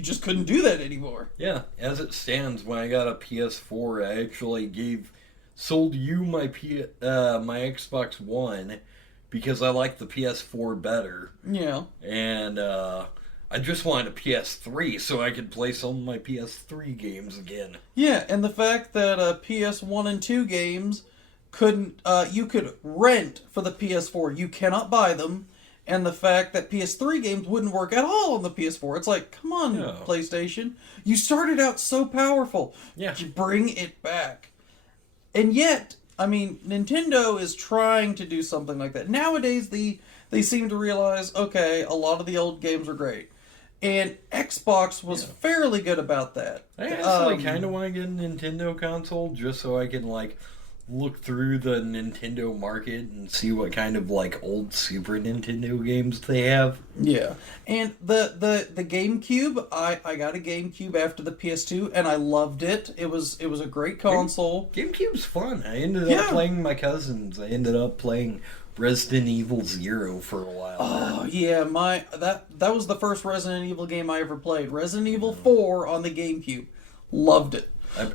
just couldn't do that anymore. Yeah, as it stands, when I got a PS4, I actually sold you my my Xbox One because I like the PS4 better. Yeah. And I just wanted a PS3 so I could play some of my PS3 games again. Yeah, and the fact that PS1 and 2 games you could rent for the PS4. You cannot buy them. And the fact that PS3 games wouldn't work at all on the PS4. It's like, come on, No. PlayStation. You started out so powerful. Yeah. Bring it back. And yet, Nintendo is trying to do something like that. Nowadays, they seem to realize, okay, a lot of the old games are great. And Xbox was fairly good about that. I actually kind of want to get a Nintendo console just so I can, look through the Nintendo market and see what kind of, old Super Nintendo games they have. Yeah. And the GameCube, I got a GameCube after the PS2, and I loved it. It was a great console. GameCube's fun. I ended up playing my cousins. I ended up playing Resident Evil 0 for a while. Oh yeah, that was the first Resident Evil game I ever played. Resident Evil 4 on the GameCube. Loved it.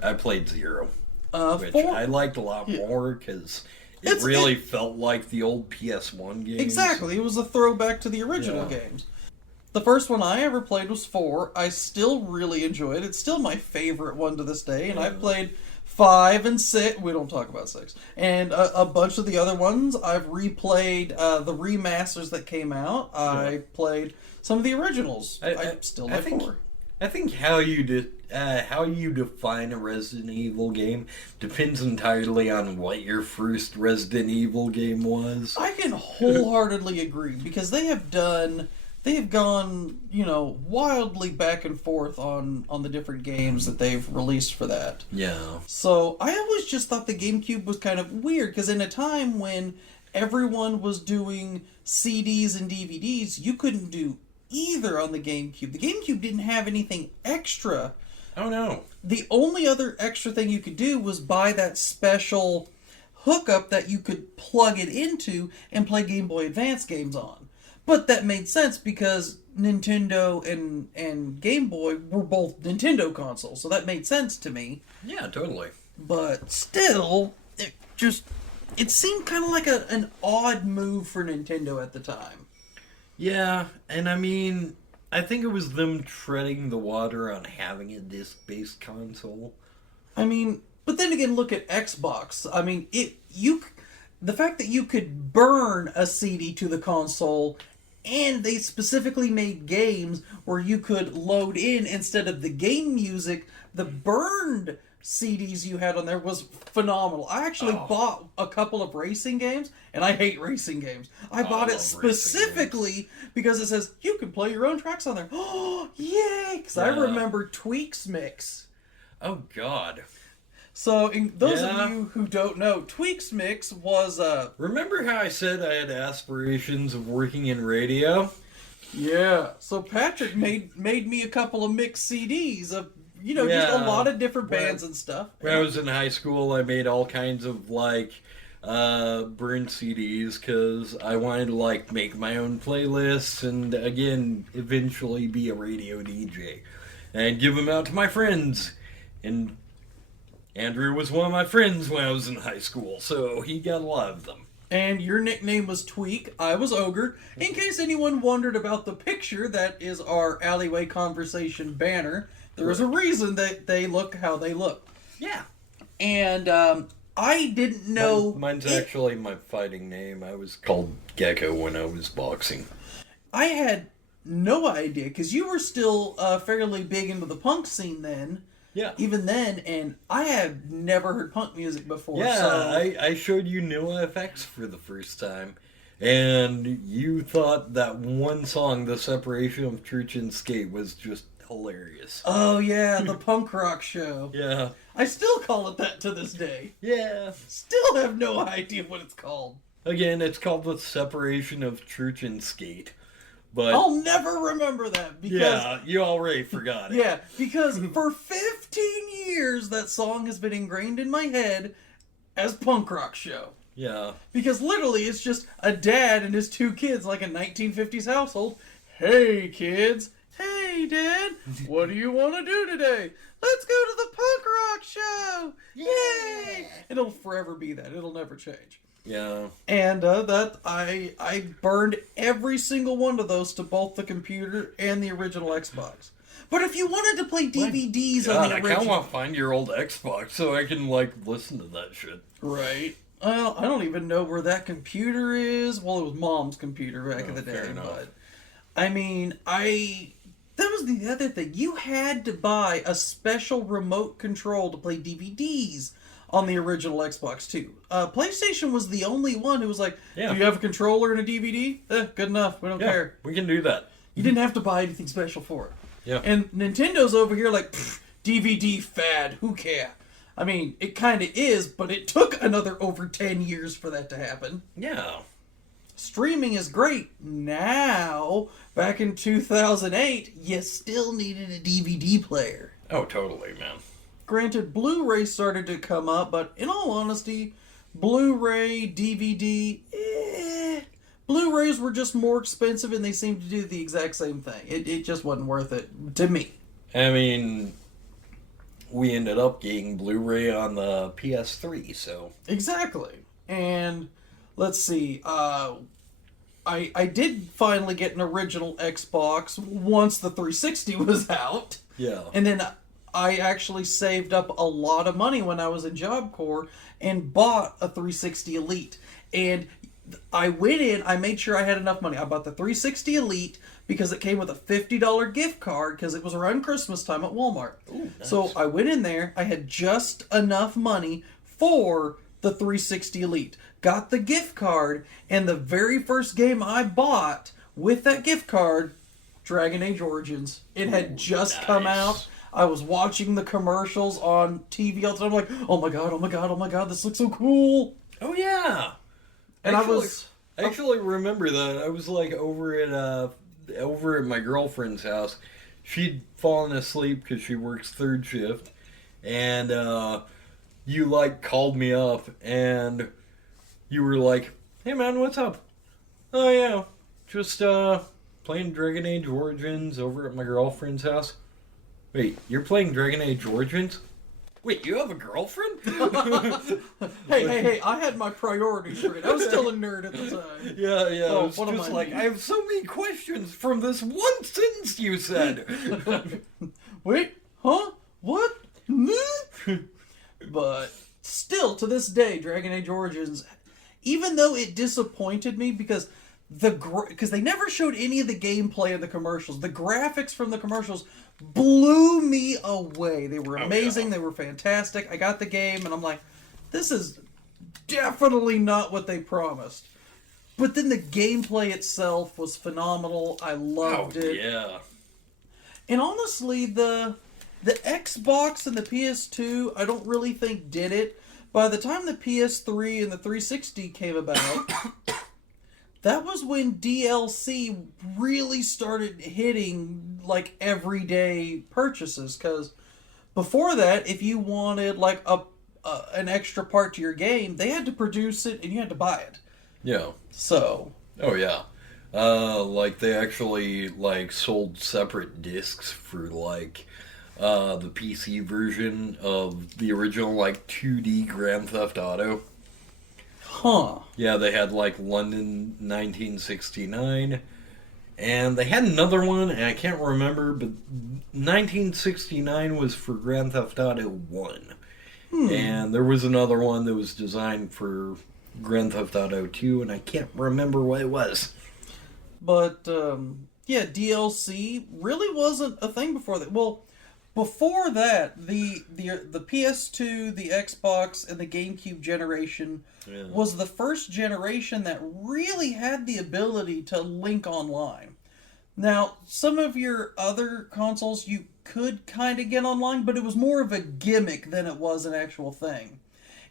I played 0, which 4, I liked a lot more because it really felt like the old PS1 games. Exactly, it was a throwback to the original games. The first one I ever played was 4. I still really enjoy it. It's still my favorite one to this day, and I've played 5 and 6. We don't talk about 6. And a bunch of the other ones. I've replayed the remasters that came out. I played some of the originals. I still like 4. I think how you define a Resident Evil game depends entirely on what your first Resident Evil game was. I can wholeheartedly agree because they have gone, wildly back and forth on the different games that they've released for that. Yeah. So I always just thought the GameCube was kind of weird because in a time when everyone was doing CDs and DVDs, you couldn't do either on the GameCube. The GameCube didn't have anything extra. Oh no. The only other extra thing you could do was buy that special hookup that you could plug it into and play Game Boy Advance games on. But that made sense because Nintendo and Game Boy were both Nintendo consoles, so that made sense to me. Yeah, totally. But still, it seemed kind of like an odd move for Nintendo at the time. Yeah, and I think it was them treading the water on having a disc-based console. But then again, look at Xbox. The fact that you could burn a CD to the console, and they specifically made games where you could load in instead of the game music, the burned CDs you had on there was phenomenal. I actually bought a couple of racing games, and I hate racing games. I bought it specifically because it says you can play your own tracks on there. Oh, yay! Because I remember Tweaks Mix. Oh, God. So, those of you who don't know, Tweaks Mix was Remember how I said I had aspirations of working in radio? Yeah. So Patrick made me a couple of mixed CDs of just a lot of different bands and stuff. When I was in high school, I made all kinds of burned CDs because I wanted to make my own playlists and again eventually be a radio DJ and give them out to my friends. And Andrew was one of my friends when I was in high school, so he got a lot of them. And your nickname was Tweak, I was Ogre. In case anyone wondered about the picture that is our Alleyway Conversation banner, there is a reason that they look how they look. Yeah. And I didn't know... Mine's actually my fighting name. I was called Gecko when I was boxing. I had no idea, because you were still fairly big into the punk scene then. Yeah. Even then, and I had never heard punk music before. Yeah, so... I showed you NoFX for the first time. And you thought that one song, The Separation of Church and Skate, was just hilarious. Oh yeah, the punk rock show. Yeah. I still call it that to this day. Yeah. Still have no idea what it's called. Again, it's called the separation of church and skate. But I'll never remember that because yeah, you already forgot it. yeah, because for 15 years that song has been ingrained in my head as punk rock show. Yeah. Because literally it's just a dad and his two kids like a 1950s household. Hey kids, hey dad, what do you want to do today? Let's go to the punk rock show. Yay! It'll forever be that. It'll never change. Yeah. And that I burned every single one of those to both the computer and the original Xbox. But if you wanted to play DVDs God, on the I kind of original, want to find your old Xbox so I can like listen to that shit. right? Well, I don't even know where that computer is. Well, it was Mom's computer back in the fair day, enough. but I mean, that was the other thing. You had to buy a special remote control to play DVDs on the original Xbox too. PlayStation was the only one who was like, Yeah. "Do you have a controller and a DVD? Good enough. We don't Yeah, care." we can do that. You didn't have to buy anything special for it. Yeah. And Nintendo's over here like, DVD fad. Who care? I mean, it kind of is, but it took another over 10 years for that to happen. Yeah. Streaming is great. Now, back in 2008, you still needed a DVD player. Oh, totally, man. Granted, Blu-ray started to come up, but in all honesty, Blu-ray, DVD, Blu-rays were just more expensive and they seemed to do the exact same thing. It just wasn't worth it to me. I mean, we ended up getting Blu-ray on the PS3, so Exactly. And let's see, I did finally get an original Xbox once the 360 was out. yeah. And then I actually saved up a lot of money when I was in Job Corps and bought a 360 Elite. And I went in, I made sure I had enough money. I bought the 360 Elite because it came with a $50 gift card because it was around Christmas time at Walmart. Ooh, nice. So I went in there, I had just enough money for the 360 Elite. Got the gift card, and the very first game I bought with that gift card, Dragon Age Origins. It had just come nice. out. I was watching the commercials on TV all the time. I'm like, oh my god, oh my god, oh my god, this looks so cool. Oh yeah. And I actually remember that. I was like over at my girlfriend's house. She'd fallen asleep because she works third shift, and you like called me up and you were like, "Hey man, what's up?" "Oh yeah, just playing Dragon Age Origins over at my girlfriend's house." "Wait, you're playing Dragon Age Origins? Wait, you have a girlfriend?" Hey, I had my priorities straight. I was still a nerd at the time. Yeah, yeah. Oh, I was what am just I like, doing? I have so many questions from this one sentence you said. Wait, huh? What? But still, to this day, Dragon Age Origins, even though it disappointed me because because they never showed any of the gameplay in the commercials, the graphics from the commercials blew me away. They were amazing. yeah. They were fantastic. I got the game, and I'm like, this is definitely not what they promised. But then the gameplay itself was phenomenal. I loved it. yeah. And honestly, the Xbox and the PS2, I don't really think did it. By the time the PS3 and the 360 came about, that was when DLC really started hitting like everyday purchases. Because before that, if you wanted like an extra part to your game, they had to produce it and you had to buy it. Yeah. So Oh yeah. Like they actually like sold separate discs for like the PC version of the original like 2D Grand Theft Auto. huh. Yeah, they had like London 1969, and they had another one, and I can't remember, but 1969 was for Grand Theft Auto 1. And there was another one that was designed for Grand Theft Auto 2, and I can't remember what it was. But yeah, DLC really wasn't a thing before that. Well, before that, the PS2, the Xbox, and the GameCube generation Yeah. was the first generation that really had the ability to link online. Now, some of your other consoles you could kind of get online, but it was more of a gimmick than it was an actual thing.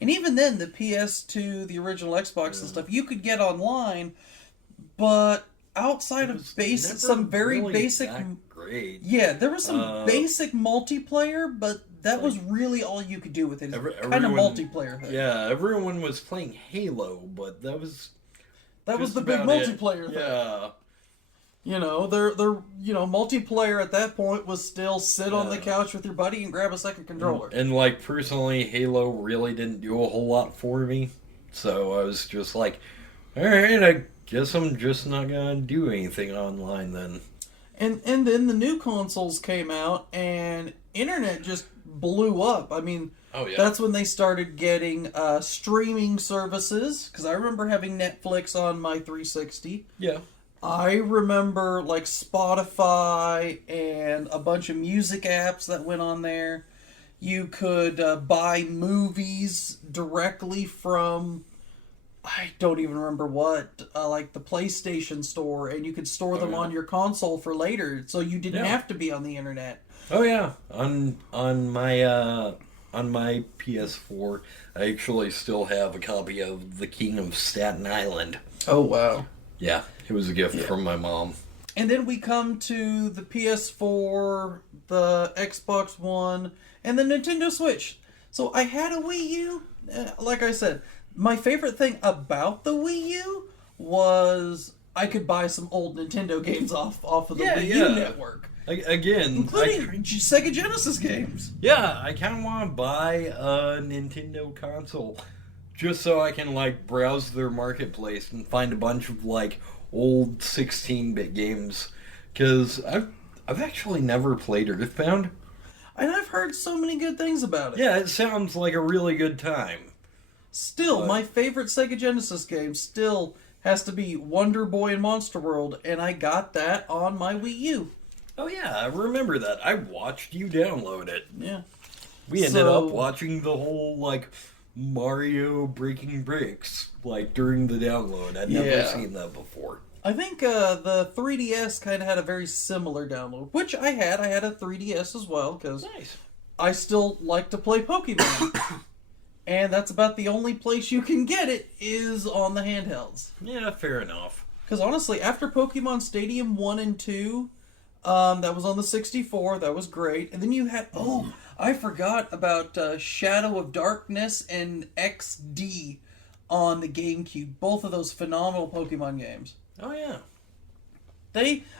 And even then, the PS2, the original Xbox and stuff, you could get online, but outside It of was basic, never some very really basic, that great. yeah, there was some Uh, basic multiplayer, but that was like, really all you could do with it. every- Kind of everyone- multiplayer thing. Yeah, everyone was playing Halo, but that was That was just the big about it. multiplayer thing. Yeah, You know, multiplayer at that point was still sit on the Yeah. couch with your buddy and grab a second controller. and like personally, Halo really didn't do a whole lot for me, so I was just like, all right, I guess I'm just not gonna do anything online then. And then the new consoles came out and internet just blew up. I mean, Oh yeah, that's when they started getting streaming services, because I remember having Netflix on my 360. yeah. I remember like Spotify and a bunch of music apps that went on there. You could buy movies directly from, I don't even remember what, like the PlayStation Store, and you could store them yeah. on your console for later, so you didn't Yeah. have to be on the internet. Oh yeah, on my PS4, I actually still have a copy of The King of Staten Island. Oh wow! Yeah, it was a gift from my mom. And then we come to the PS4, the Xbox One, and the Nintendo Switch. So I had a Wii U. Like I said, my favorite thing about the Wii U was I could buy some old Nintendo games off of the Yeah, Wii U yeah. network, Again, including Sega Genesis games. yeah, I kind of want to buy a Nintendo console just so I can like browse their marketplace and find a bunch of like old 16-bit games because I've actually never played Earthbound. And I've heard so many good things about it. Yeah, it sounds like a really good time. Still, But- my favorite Sega Genesis game still has to be Wonder Boy and Monster World, and I got that on my Wii U. Oh yeah, I remember that. I watched you download it. Yeah. We ended So- up watching the whole like Mario breaking bricks like during the download. I'd never Yeah. seen that before. I think the 3DS kind of had a very similar download, which I had. I had a 3DS as well, because Nice. I still like to play Pokemon. And that's about the only place you can get it is on the handhelds. Yeah, fair enough. Because honestly, after Pokemon Stadium 1 and 2, that was on the 64, that was great. And then you had, I forgot about Shadow of Darkness and XD on the GameCube. Both of those phenomenal Pokemon games. Oh yeah.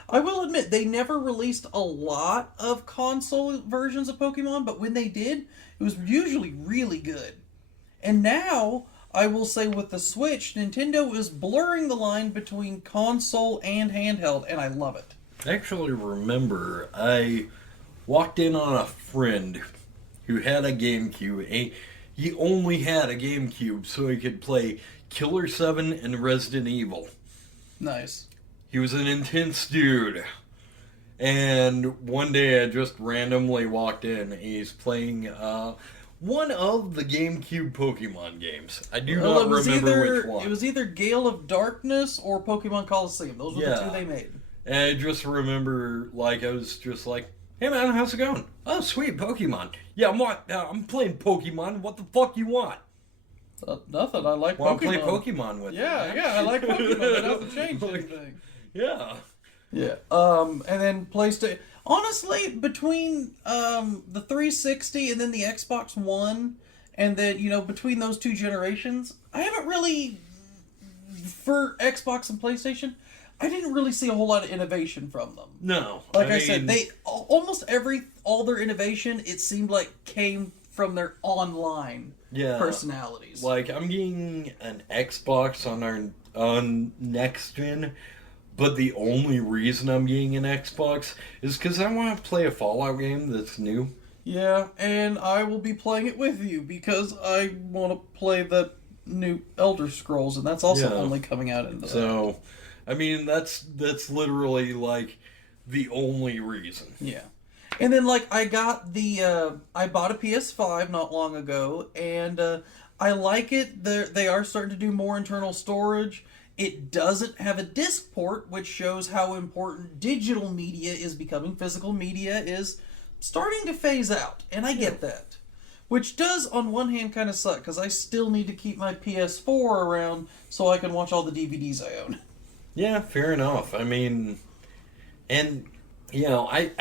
I will admit, they never released a lot of console versions of Pokemon, but when they did, it was usually really good. And now, I will say with the Switch, Nintendo is blurring the line between console and handheld, and I love it. I actually remember I walked in on a friend who had a GameCube. He only had a GameCube so he could play Killer 7 and Resident Evil. Nice. He was an intense dude. And one day I just randomly walked in and he's playing one of the GameCube Pokemon games. I do Well, not it was remember either which one. it was either Gale of Darkness or Pokemon Coliseum. Those were the Yeah. two they made. And I just remember, like, I was just like, hey man, how's it going? Oh, sweet, Pokemon. Yeah, I'm playing Pokemon. What the fuck you want? Nothing. I like Want Pokemon. to play Pokemon with Yeah, me? yeah, I like Pokemon. That doesn't change Like, anything. Yeah. Yeah. And then PlayStation. Honestly, between the 360 and then the Xbox One, and then between those two generations, I haven't really for Xbox and PlayStation. I didn't really see a whole lot of innovation from them. No. Like I said, mean, they almost all their innovation, it seemed like came from their online yeah, personalities. Like, I'm getting an Xbox on next gen, but the only reason I'm getting an Xbox is because I want to play a Fallout game that's new. Yeah, and I will be playing it with you because I want to play the new Elder Scrolls, and that's also Yeah. only coming out in the. So, I mean, that's literally like the only reason. Yeah. And then I got I bought a PS5 not long ago, and I like it. They are starting to do more internal storage, It doesn't have a disc port, which shows how important digital media is becoming. Physical media is starting to phase out, and I get that. Which does, on one hand, kind of suck, because I still need to keep my PS4 around so I can watch all the DVDs I own. Yeah, fair enough. I mean, and, you know, I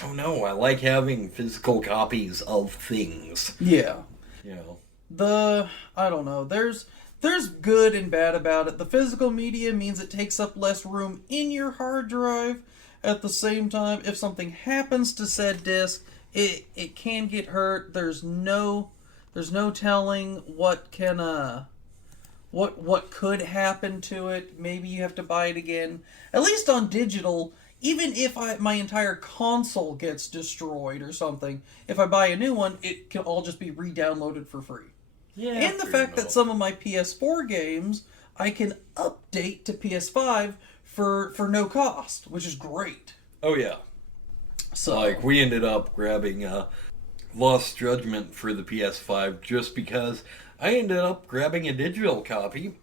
don't know. I like having physical copies of things. Yeah. You know. I don't know. There's good and bad about it. The physical media means it takes up less room in your hard drive. At the same time, if something happens to said disk, it can get hurt. There's no telling what could happen to it. Maybe you have to buy it again. At least on digital, even if my entire console gets destroyed or something, if I buy a new one, it can all just be re-downloaded for free. Yeah. And the fact that some of my PS4 games I can update to PS5 for no cost, which is great. Oh yeah. So Like, we ended up grabbing Lost Judgment for the PS5 just because I ended up grabbing a digital copy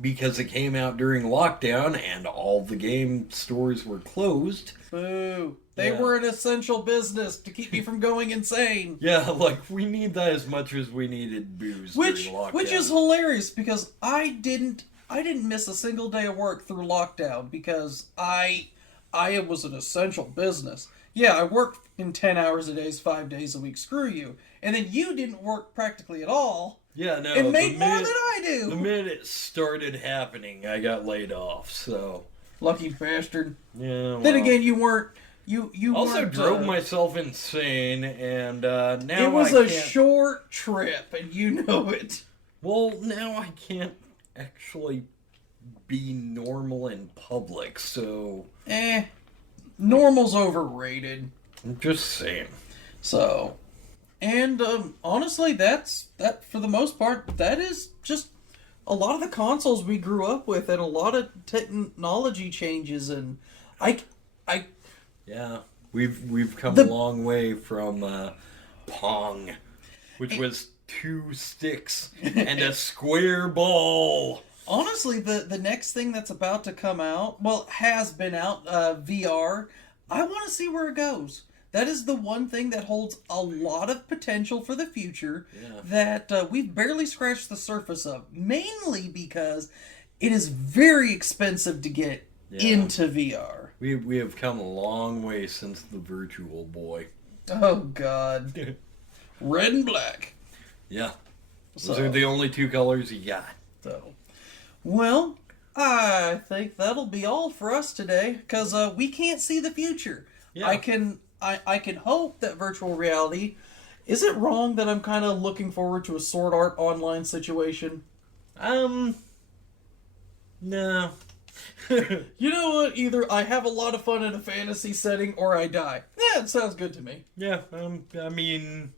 because it came out during lockdown and all the game stores were closed. boo. They Yeah. were an essential business to keep me from going insane. Yeah, like, we need that as much as we needed booze Which during lockdown. which is hilarious because I didn't miss a single day of work through lockdown because I was an essential business. Yeah, I worked in 10 hours a day, 5 days a week. Screw you. And then you didn't work practically at all Yeah, no. and made the more minute- than I do. The minute it started happening, I got laid off, so... Lucky bastard. Yeah, Then well. again, you weren't. You Also weren't, drove myself insane, and now It was I a can't... short trip, and you know it. Well, now I can't actually be normal in public, so... Normal's overrated. I'm just saying. So, and honestly, that for the most part, that is just a lot of the consoles we grew up with, and a lot of technology changes, and I Yeah, we've come The- a long way from Pong, which was 2 sticks and a square ball. honestly, the next thing that's about to come out, well, has been out, VR. I want to see where it goes. That is the one thing that holds a lot of potential for the future Yeah. that we've barely scratched the surface of. Mainly because it is very expensive to get Yeah. into VR. We have come a long way since the Virtual Boy. Oh, God. Red and black. Yeah, those So- are the only 2 colors you got. So, well, I think that'll be all for us today because we can't see the future. Yeah. I can hope that virtual reality. Is it wrong that I'm kind of looking forward to a Sword Art Online situation? No. You know what? Either I have a lot of fun in a fantasy setting or I die. Yeah, it sounds good to me. Yeah, I mean,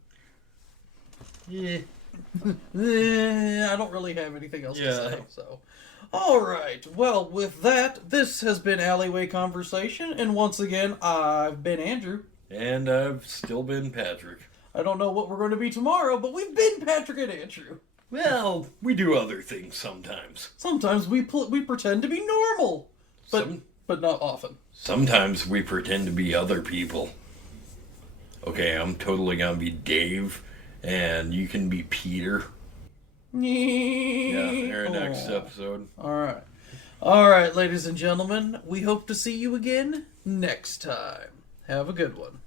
yeah. I don't really have anything else to Yeah. say. So, all right. Well, with that, this has been Alleyway Conversation, and once again, I've been Andrew. And I've still been Patrick. I don't know what we're going to be tomorrow, but we've been Patrick and Andrew. Well, we do other things sometimes. Sometimes we pretend to be normal, but not often. Sometimes we pretend to be other people. Okay, I'm totally gonna be Dave, and you can be Peter. Yeah, in our next episode. All right, ladies and gentlemen. We hope to see you again next time. Have a good one.